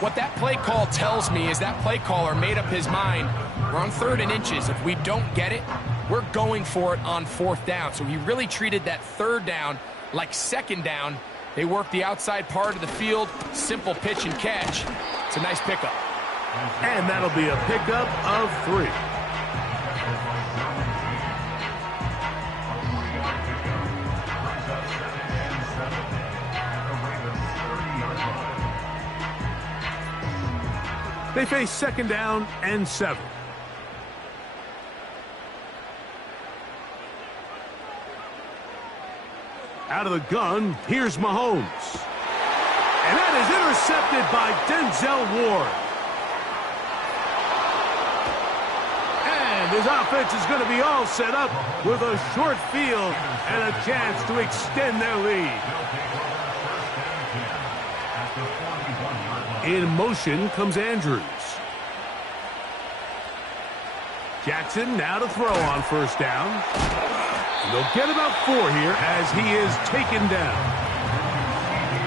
What that play call tells me is that play caller made up his mind. We're on 3rd and inches. If we don't get it, we're going for it on 4th down. So he really treated that 3rd down like 2nd down. They work the outside part of the field. Simple pitch and catch. It's a nice pickup. And that'll be a pickup of 3. They face 2nd down and 7. Out of the gun, here's Mahomes. And that is intercepted by Denzel Ward. His offense is going to be all set up with a short field and a chance to extend their lead. In motion comes Andrews. Jackson now to throw on 1st down. And they'll get about 4 here as he is taken down.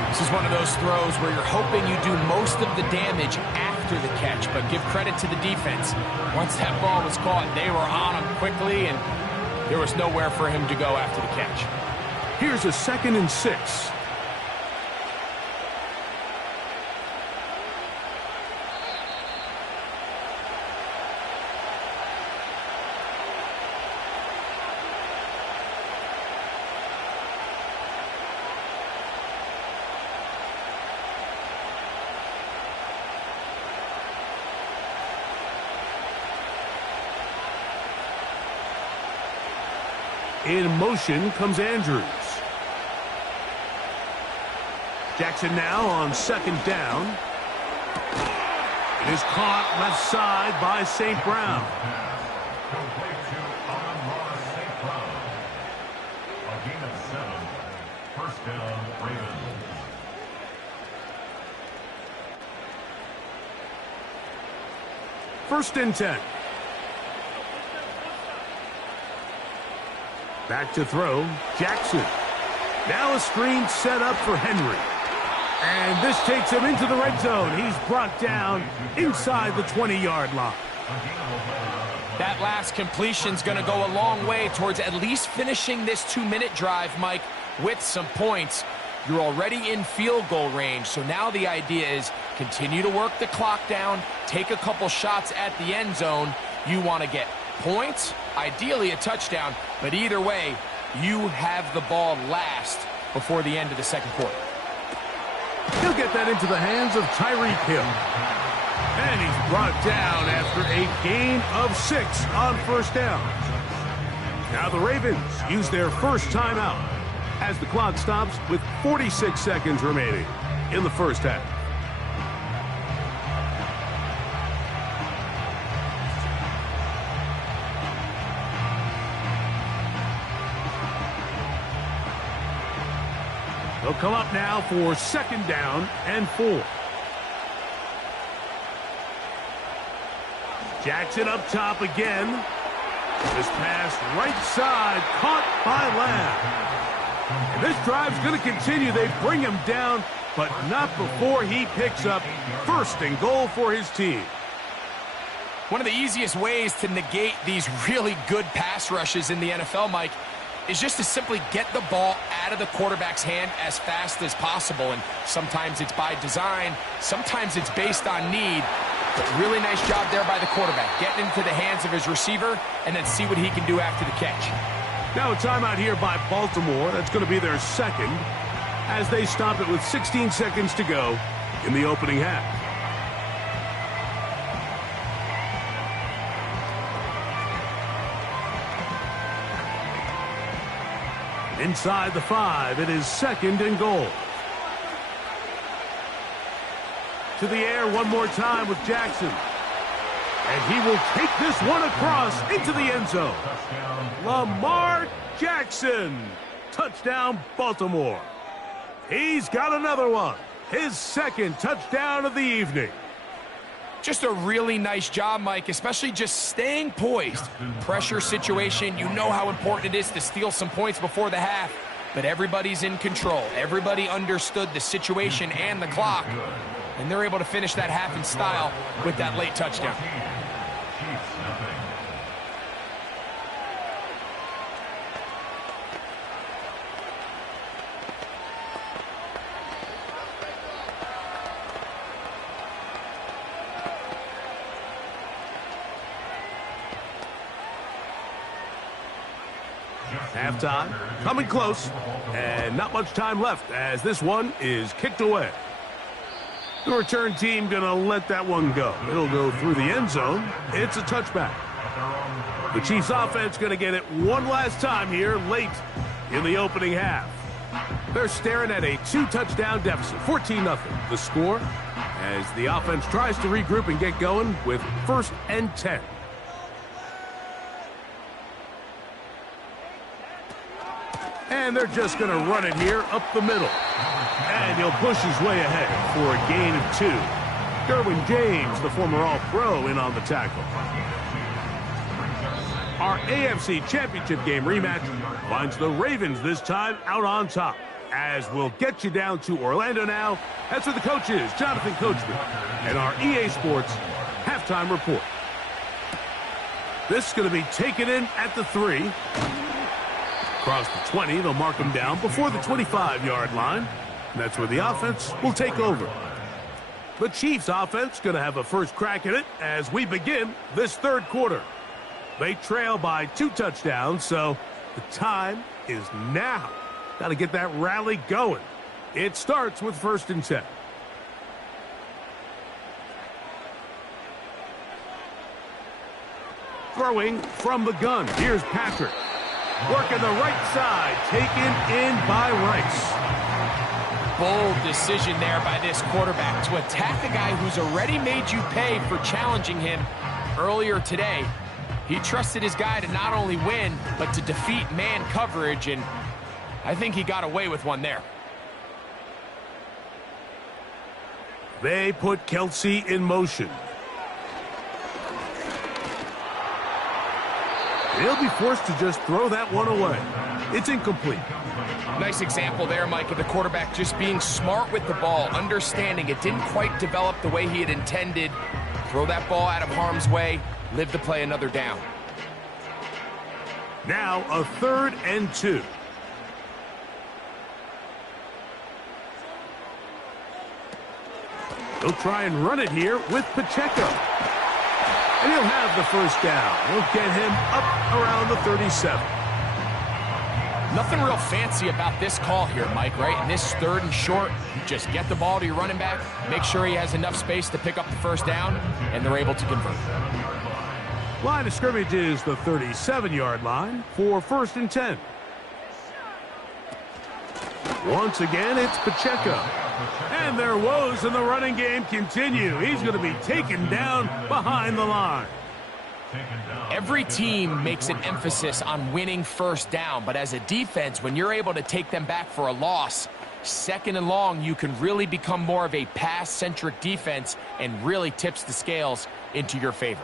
This is one of those throws where you're hoping you do most of the damage after the catch, but give credit to the defense. Once that ball was caught, they were on him quickly, and there was nowhere for him to go after the catch. Here's a 2nd and 6. In motion comes Andrews. Jackson now on 2nd down. It is caught left side by St. Brown. Complete to St. Brown. A gain of 7. 1st down, Ravens. First and 10. Back to throw, Jackson. Now a screen set up for Henry. And this takes him into the red zone. He's brought down inside the 20-yard line. That last completion's going to go a long way towards at least finishing this 2-minute drive, Mike, with some points. You're already in field goal range, so now the idea is continue to work the clock down, take a couple shots at the end zone. You want to get points, ideally a touchdown, but either way, you have the ball last before the end of the second quarter. He'll get that into the hands of Tyreek Hill. And he's brought down after a gain of 6 on first down. Now the Ravens use their first timeout as the clock stops with 46 seconds remaining in the first half. They'll come up now for second down and 4. Jackson up top again. This pass right side caught by Lamb. And this drive's going to continue. They bring him down, but not before he picks up first and goal for his team. One of the easiest ways to negate these really good pass rushes in the NFL, Mike, is just to simply get the ball out of the quarterback's hand as fast as possible. And sometimes it's by design, sometimes it's based on need. But really nice job there by the quarterback, getting into the hands of his receiver and then see what he can do after the catch. Now a timeout here by Baltimore. That's going to be their second as they stop it with 16 seconds to go in the opening half. Inside the 5, it is second and goal. To the air one more time with Jackson. And he will take this one across into the end zone. Lamar Jackson. Touchdown, Baltimore. He's got another one. His second touchdown of the evening. Just a really nice job, Mike, especially just staying poised. Pressure situation, you know how important it is to steal some points before the half, but everybody's in control. Everybody understood the situation and the clock, and they're able to finish that half in style with that late touchdown. Halftime, coming close, and not much time left as this one is kicked away. The return team gonna let that one go. It'll go through the end zone. It's a touchback. The Chiefs offense gonna get it one last time here late in the opening half. They're staring at a 2-touchdown deficit, 14-0. The score as the offense tries to regroup and get going with 1st and 10. And they're just going to run it here up the middle. And he'll push his way ahead for a gain of 2. Derwin James, the former All-Pro, in on the tackle. Our AFC Championship game rematch finds the Ravens this time out on top. As we'll get you down to Orlando now. That's where the coach is, Jonathan Coachman, and our EA Sports halftime report. This is going to be taken in at the 3. Across the 20, they'll mark him down before the 25-yard line. And that's where the offense will take over. The Chiefs offense going to have a first crack at it as we begin this third quarter. They trail by 2 touchdowns, so the time is now. Got to get that rally going. It starts with 1st and 10. Throwing from the gun. Here's Patrick. Working the right side, taken in by Rice. Bold decision there by this quarterback to attack a guy who's already made you pay for challenging him earlier today. He trusted his guy to not only win, but to defeat man coverage, and I think he got away with one there. They put Kelsey in motion. He'll be forced to just throw that one away. It's incomplete. Nice example there, Mike, of the quarterback just being smart with the ball, understanding it didn't quite develop the way he had intended. Throw that ball out of harm's way, live to play another down. Now a 3rd and 2. He'll try and run it here with Pacheco. And he'll have the first down. He'll get him up around the 37. Nothing real fancy about this call here, Mike, right? In this 3rd and short, just get the ball to your running back, make sure he has enough space to pick up the first down, and they're able to convert. Line of scrimmage is the 37-yard line for 1st and 10. Once again, it's Pacheco. And their woes in the running game continue. He's going to be taken down behind the line. Every team makes an emphasis on winning first down, but as a defense, when you're able to take them back for a loss, 2nd and long, you can really become more of a pass-centric defense and really tips the scales into your favor.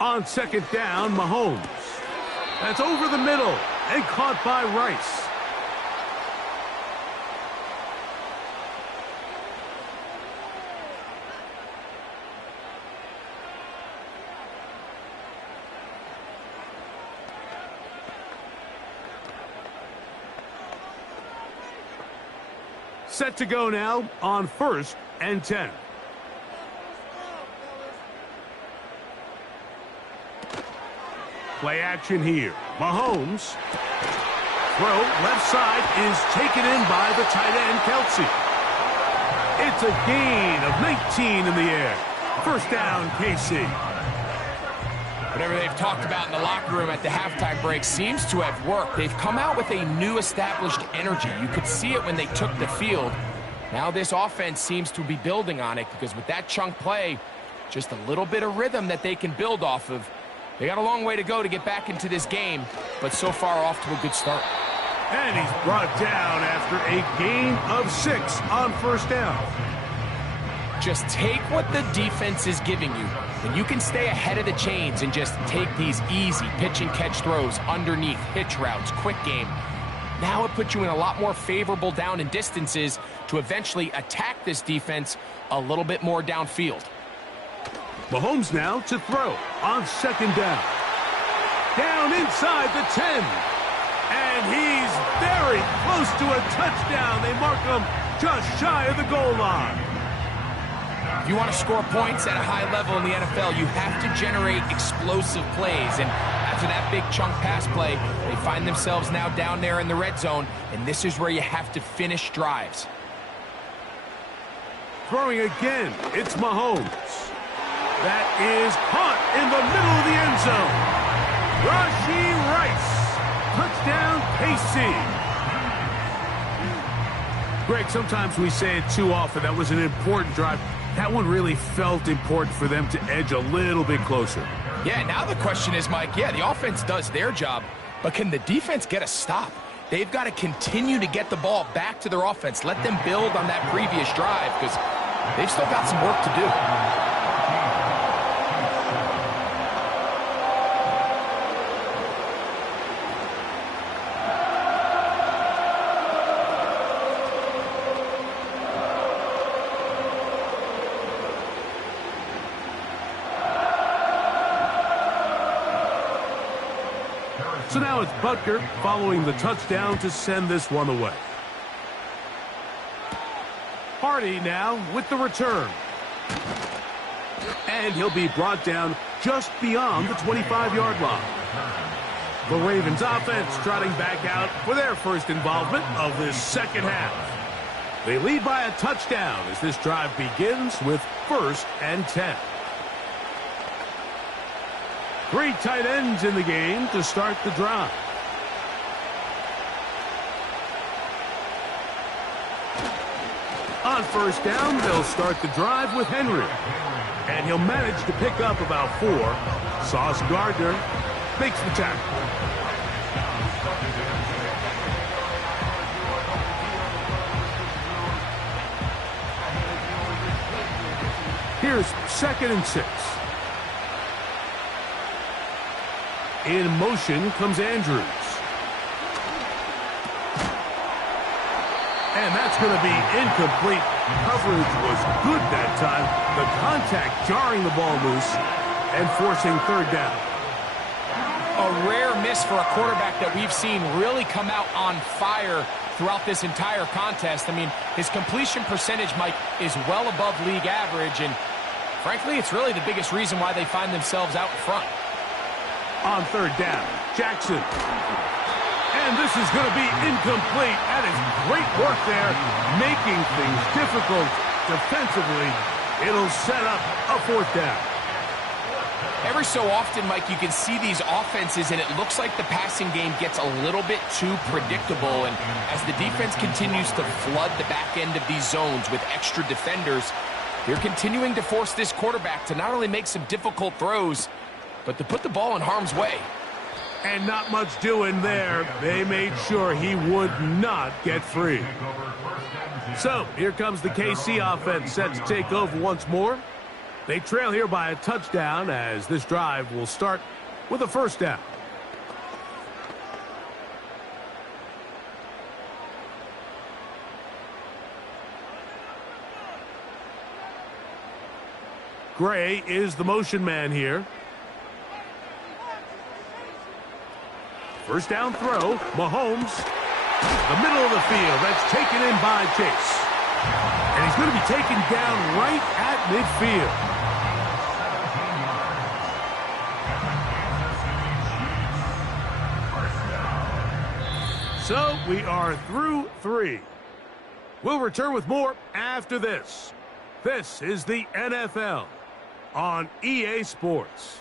On 2nd down, Mahomes. That's over the middle and caught by Rice. Set to go now on 1st and 10. Play action here. Mahomes. Throw left side is taken in by the tight end, Kelsey. It's a gain of 19 in the air. First down, KC. Whatever they've talked about in the locker room at the halftime break seems to have worked. They've come out with a new established energy. You could see it when they took the field. Now this offense seems to be building on it because with that chunk play, just a little bit of rhythm that they can build off of. They got a long way to go to get back into this game, but so far off to a good start. And he's brought down after a gain of 6 on 1st down. Just take what the defense is giving you. When you can stay ahead of the chains and just take these easy pitch and catch throws underneath, hitch routes, quick game, now it puts you in a lot more favorable down and distances to eventually attack this defense a little bit more downfield. Mahomes now to throw on 2nd down. Down inside the 10. And he's very close to a touchdown. They mark him just shy of the goal line. If you want to score points at a high level in the NFL, you have to generate explosive plays. And after that big chunk pass play, they find themselves now down there in the red zone. And this is where you have to finish drives. Throwing again, it's Mahomes. That is caught in the middle of the end zone. Rashee Rice. Touchdown, KC. Greg, sometimes we say it too often. That was an important drive. That one really felt important for them to edge a little bit closer. Yeah, now the question is, Mike, yeah, the offense does their job, but can the defense get a stop? They've got to continue to get the ball back to their offense. Let them build on that previous drive because they've still got some work to do. So now it's Butker following the touchdown to send this one away. Hardy now with the return. And he'll be brought down just beyond the 25-yard line. The Ravens offense trotting back out for their first involvement of this second half. They lead by a touchdown as this drive begins with 1st and 10. 3 tight ends in the game to start the drive. On 1st down, they'll start the drive with Henry. And he'll manage to pick up about 4. Sauce Gardner makes the tackle. Here's 2nd and 6. In motion comes Andrews. And that's going to be incomplete. Coverage was good that time. The contact jarring the ball loose and forcing third down. A rare miss for a quarterback that we've seen really come out on fire throughout this entire contest. I mean, his completion percentage, Mike, is well above league average, and frankly, it's really the biggest reason why they find themselves out in front. On third down, Jackson. And this is going to be incomplete. That is great work there, making things difficult defensively. It'll set up a fourth down. Every so often, Mike, you can see these offenses, and it looks like the passing game gets a little bit too predictable. And as the defense continues to flood the back end of these zones with extra defenders, they're continuing to force this quarterback to not only make some difficult throws, but to put the ball in harm's way. And not much doing there. They made sure he would not get free. So, here comes the KC offense set to take over once more. They trail here by a touchdown as this drive will start with a first down. Gray is the motion man here. First down throw, Mahomes. The middle of the field, that's taken in by Chase. And he's going to be taken down right at midfield. So we are through 3. We'll return with more after this. This is the NFL on EA Sports.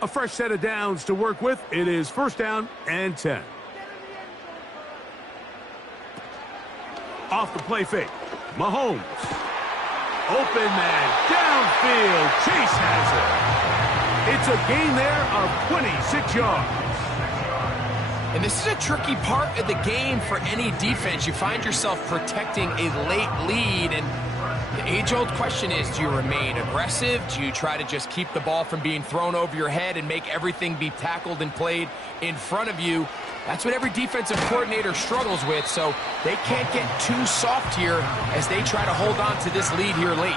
A fresh set of downs to work with. It is first down and 10. Off the play fake. Mahomes. Open man. Downfield. Chase has it. It's a gain there of 26 yards. And this is a tricky part of the game for any defense. You find yourself protecting a late lead, and the age-old question is, do you remain aggressive? Do you try to just keep the ball from being thrown over your head and make everything be tackled and played in front of you? That's what every defensive coordinator struggles with, so they can't get too soft here as they try to hold on to this lead here late.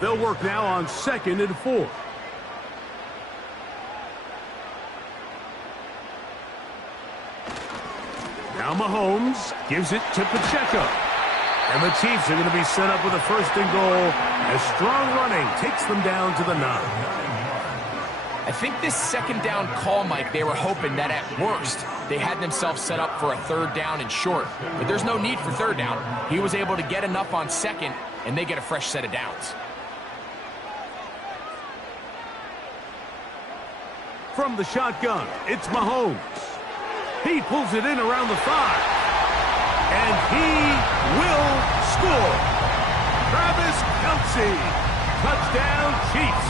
They'll work now on 2nd and 4. Now Mahomes gives it to Pacheco. And the Chiefs are going to be set up with a first and goal as strong running takes them down to the 9. I think this second down call, Mike, they were hoping that at worst they had themselves set up for a third down and short. But there's no need for third down. He was able to get enough on second, and they get a fresh set of downs. From the shotgun, it's Mahomes. He pulls it in around the 5. And he will score. Travis Kelce. Touchdown, Chiefs.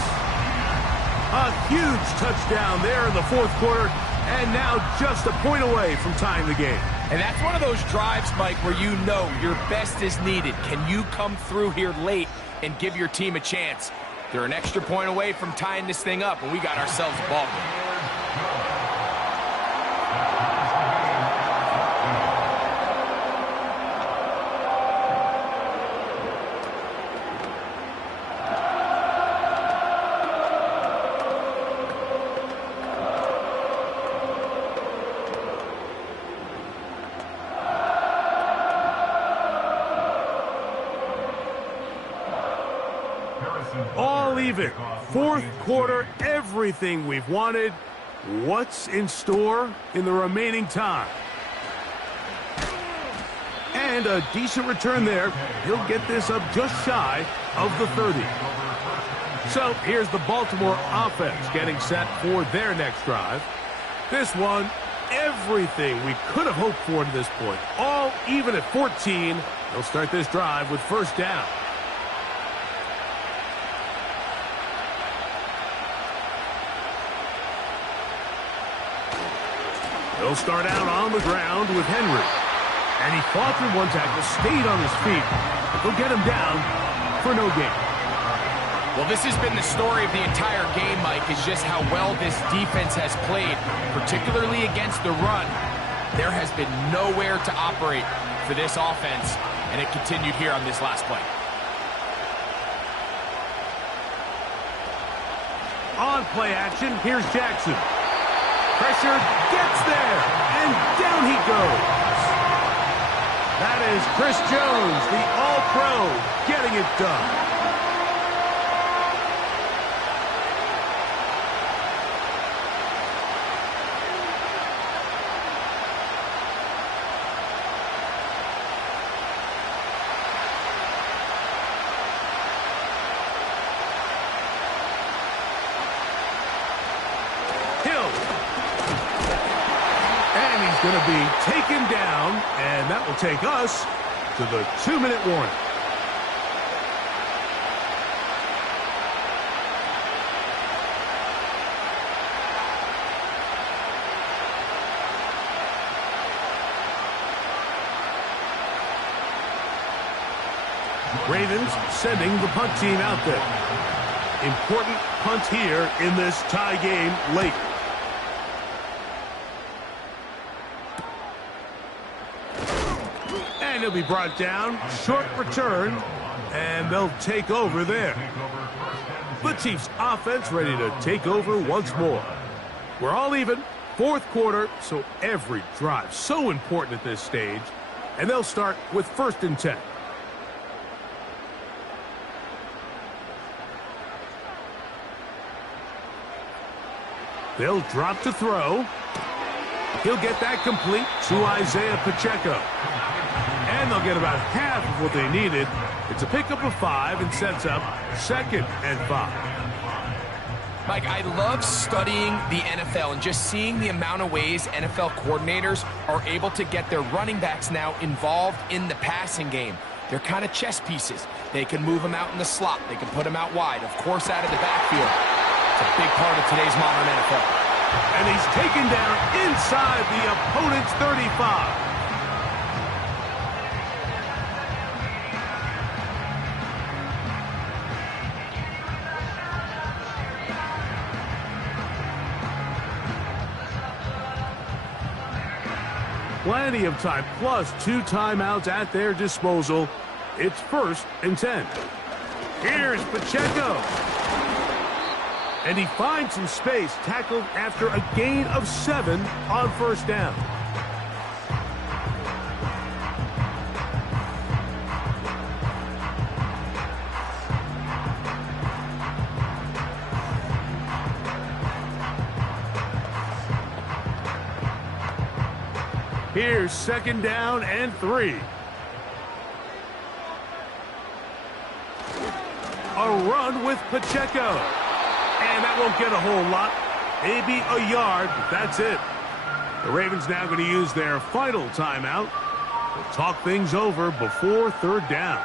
A huge touchdown there in the fourth quarter. And now just a point away from tying the game. And that's one of those drives, Mike, where you know your best is needed. Can you come through here late and give your team a chance? They're an extra point away from tying this thing up, and we got ourselves a ball game. All even. Fourth quarter, everything we've wanted. What's in store in the remaining time? And a decent return there. He'll get this up just shy of the 30. So here's the Baltimore offense getting set for their next drive. This one, everything we could have hoped for to this point. All even at 14. They'll start this drive with first down. They'll start out on the ground with Henry. And he fought through one tackle, stayed on his feet. But they'll get him down for no gain. Well, this has been the story of the entire game, Mike, is just how well this defense has played, particularly against the run. There has been nowhere to operate for this offense, and it continued here on this last play. On play action, here's Jackson. Pressure gets there, and down he goes. That is Chris Jones, the All-Pro, getting it done. Going to be taken down, and that will take us to the 2-minute warning. Ravens sending the punt team out there. Important punt here in this tie game late. And he'll be brought down. Short return. And they'll take over there. The Chiefs offense ready to take over once more. We're all even. Fourth quarter, so every drive so important at this stage. And they'll start with 1st and 10. They'll drop to throw. He'll get that complete to Isaiah Pacheco. And they'll get about half of what they needed. It's a pickup of 5 and sets up 2nd and 5. Mike, I love studying the NFL and just seeing the amount of ways NFL coordinators are able to get their running backs now involved in the passing game. They're kind of chess pieces. They can move them out in the slot. They can put them out wide, of course, out of the backfield. It's a big part of today's modern NFL. And he's taken down inside the opponent's 35. Plenty of time, plus 2 timeouts at their disposal. It's 1st and 10. Here's Pacheco. And he finds some space, tackled after a gain of 7 on 1st down. Here's 2nd down and 3. A run with Pacheco. And that won't get a whole lot. Maybe a yard, but that's it. The Ravens now going to use their final timeout. They'll talk things over before 3rd down.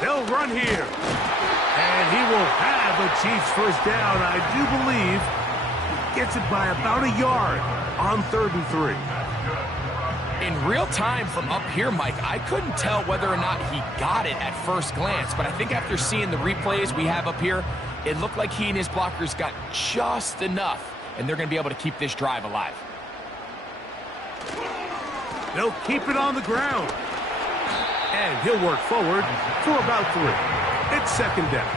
They'll run here. And he will have a Chiefs 1st down, I do believe. Gets it by about a yard on 3rd and 3. In real time from up here, Mike, I couldn't tell whether or not he got it at first glance. But I think after seeing the replays we have up here, it looked like he and his blockers got just enough. And they're going to be able to keep this drive alive. They'll keep it on the ground. And he'll work forward for about 3. It's 2nd down.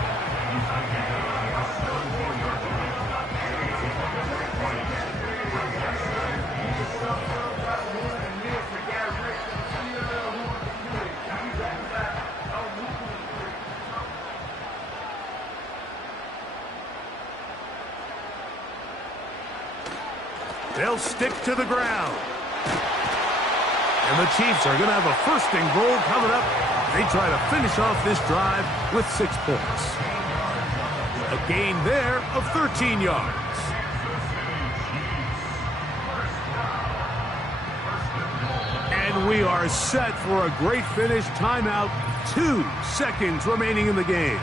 They'll stick to the ground. And the Chiefs are going to have a 1st and goal coming up. They try to finish off this drive with 6 points. A gain there of 13 yards. And we are set for a great finish. Timeout. 2 seconds remaining in the game.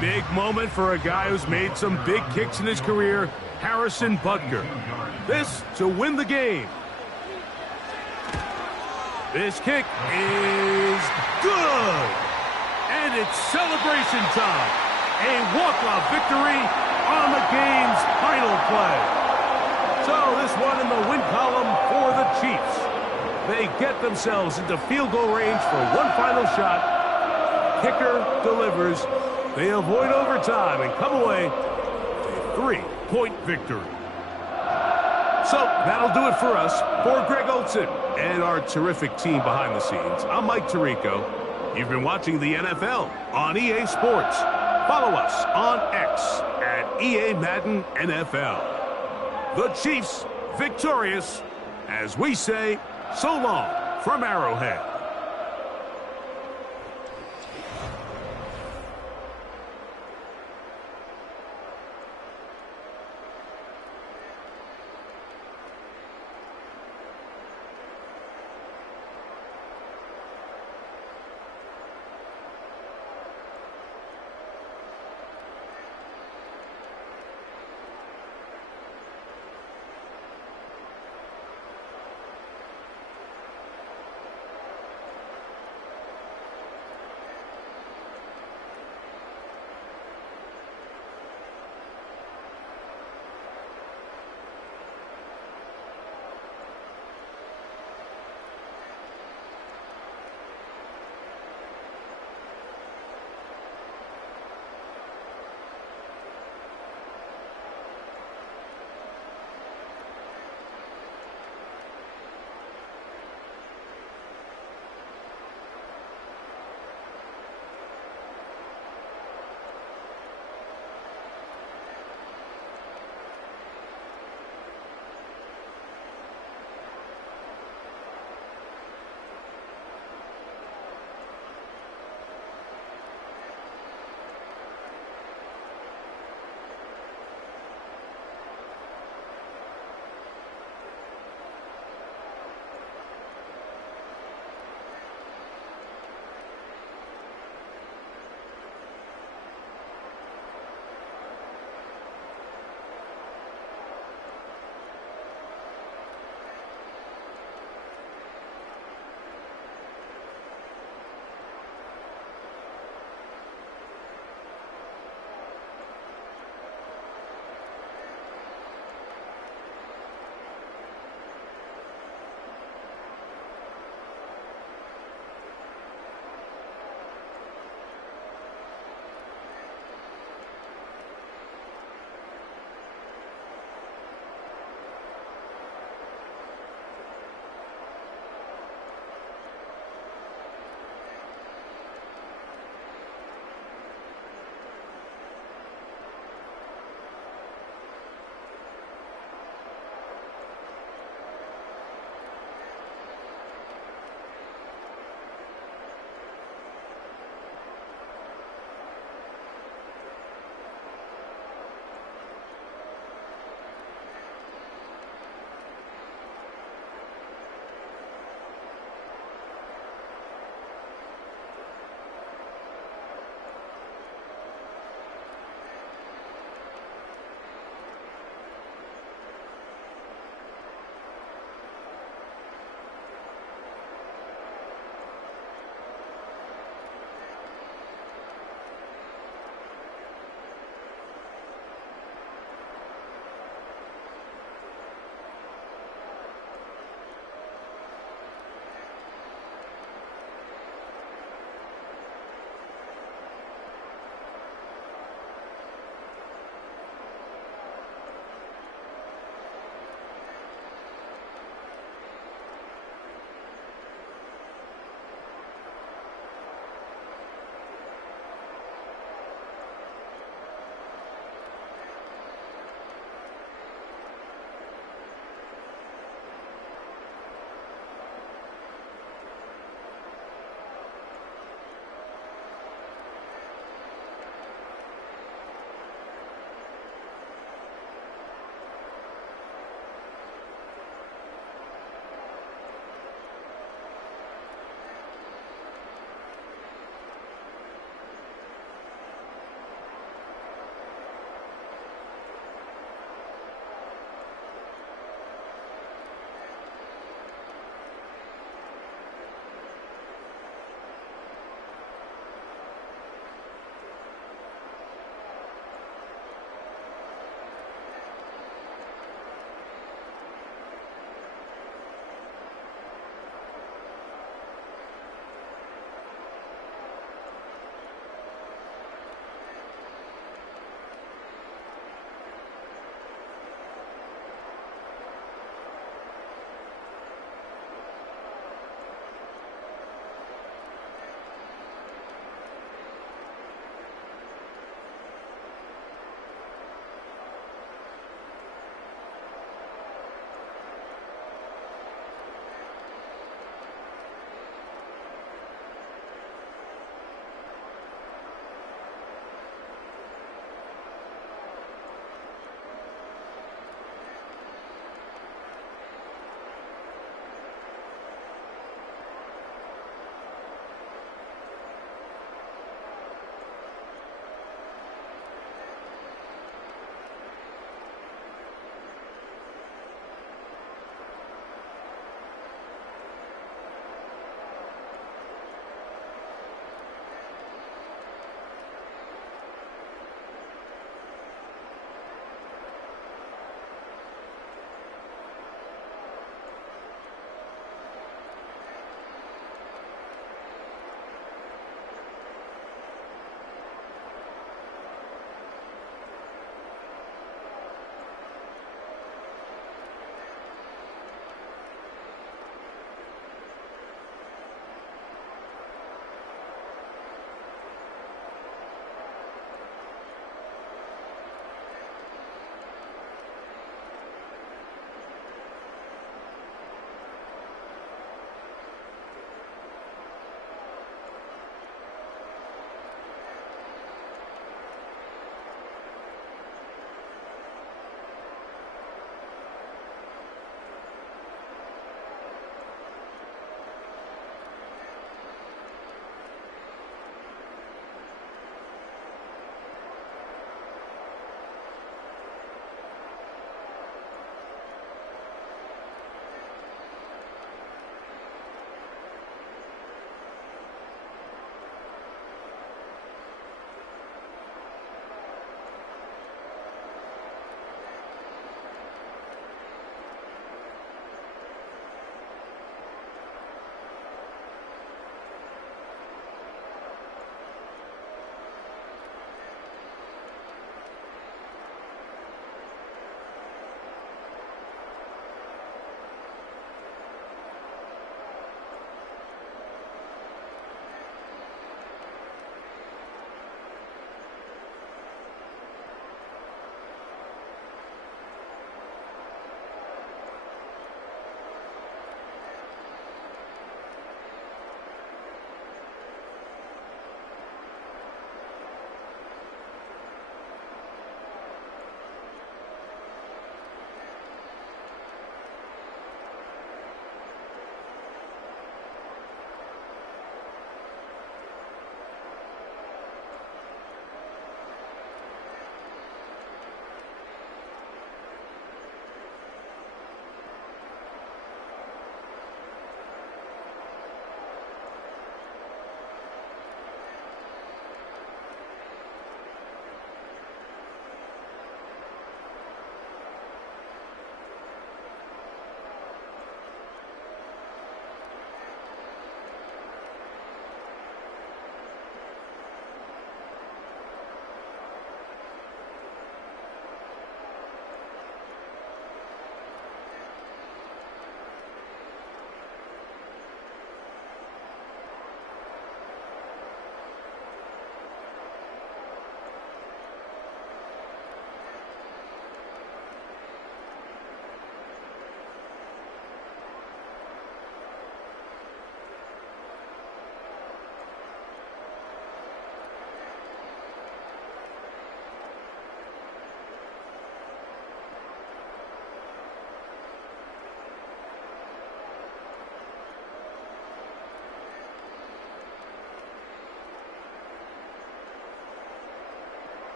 Big moment for a guy who's made some big kicks in his career, Harrison Butker. This to win the game. This kick is good. And it's celebration time. A walk-off victory on the game's final play. So this one in the win column for the Chiefs. They get themselves into field goal range for one final shot. Kicker delivers. They avoid overtime and come away with a 3-point victory. So that'll do it for us. For Greg Olson and our terrific team behind the scenes, I'm Mike Tirico. You've been watching the NFL on EA Sports. Follow us on X at EA Madden NFL. The Chiefs victorious as we say so long from Arrowhead.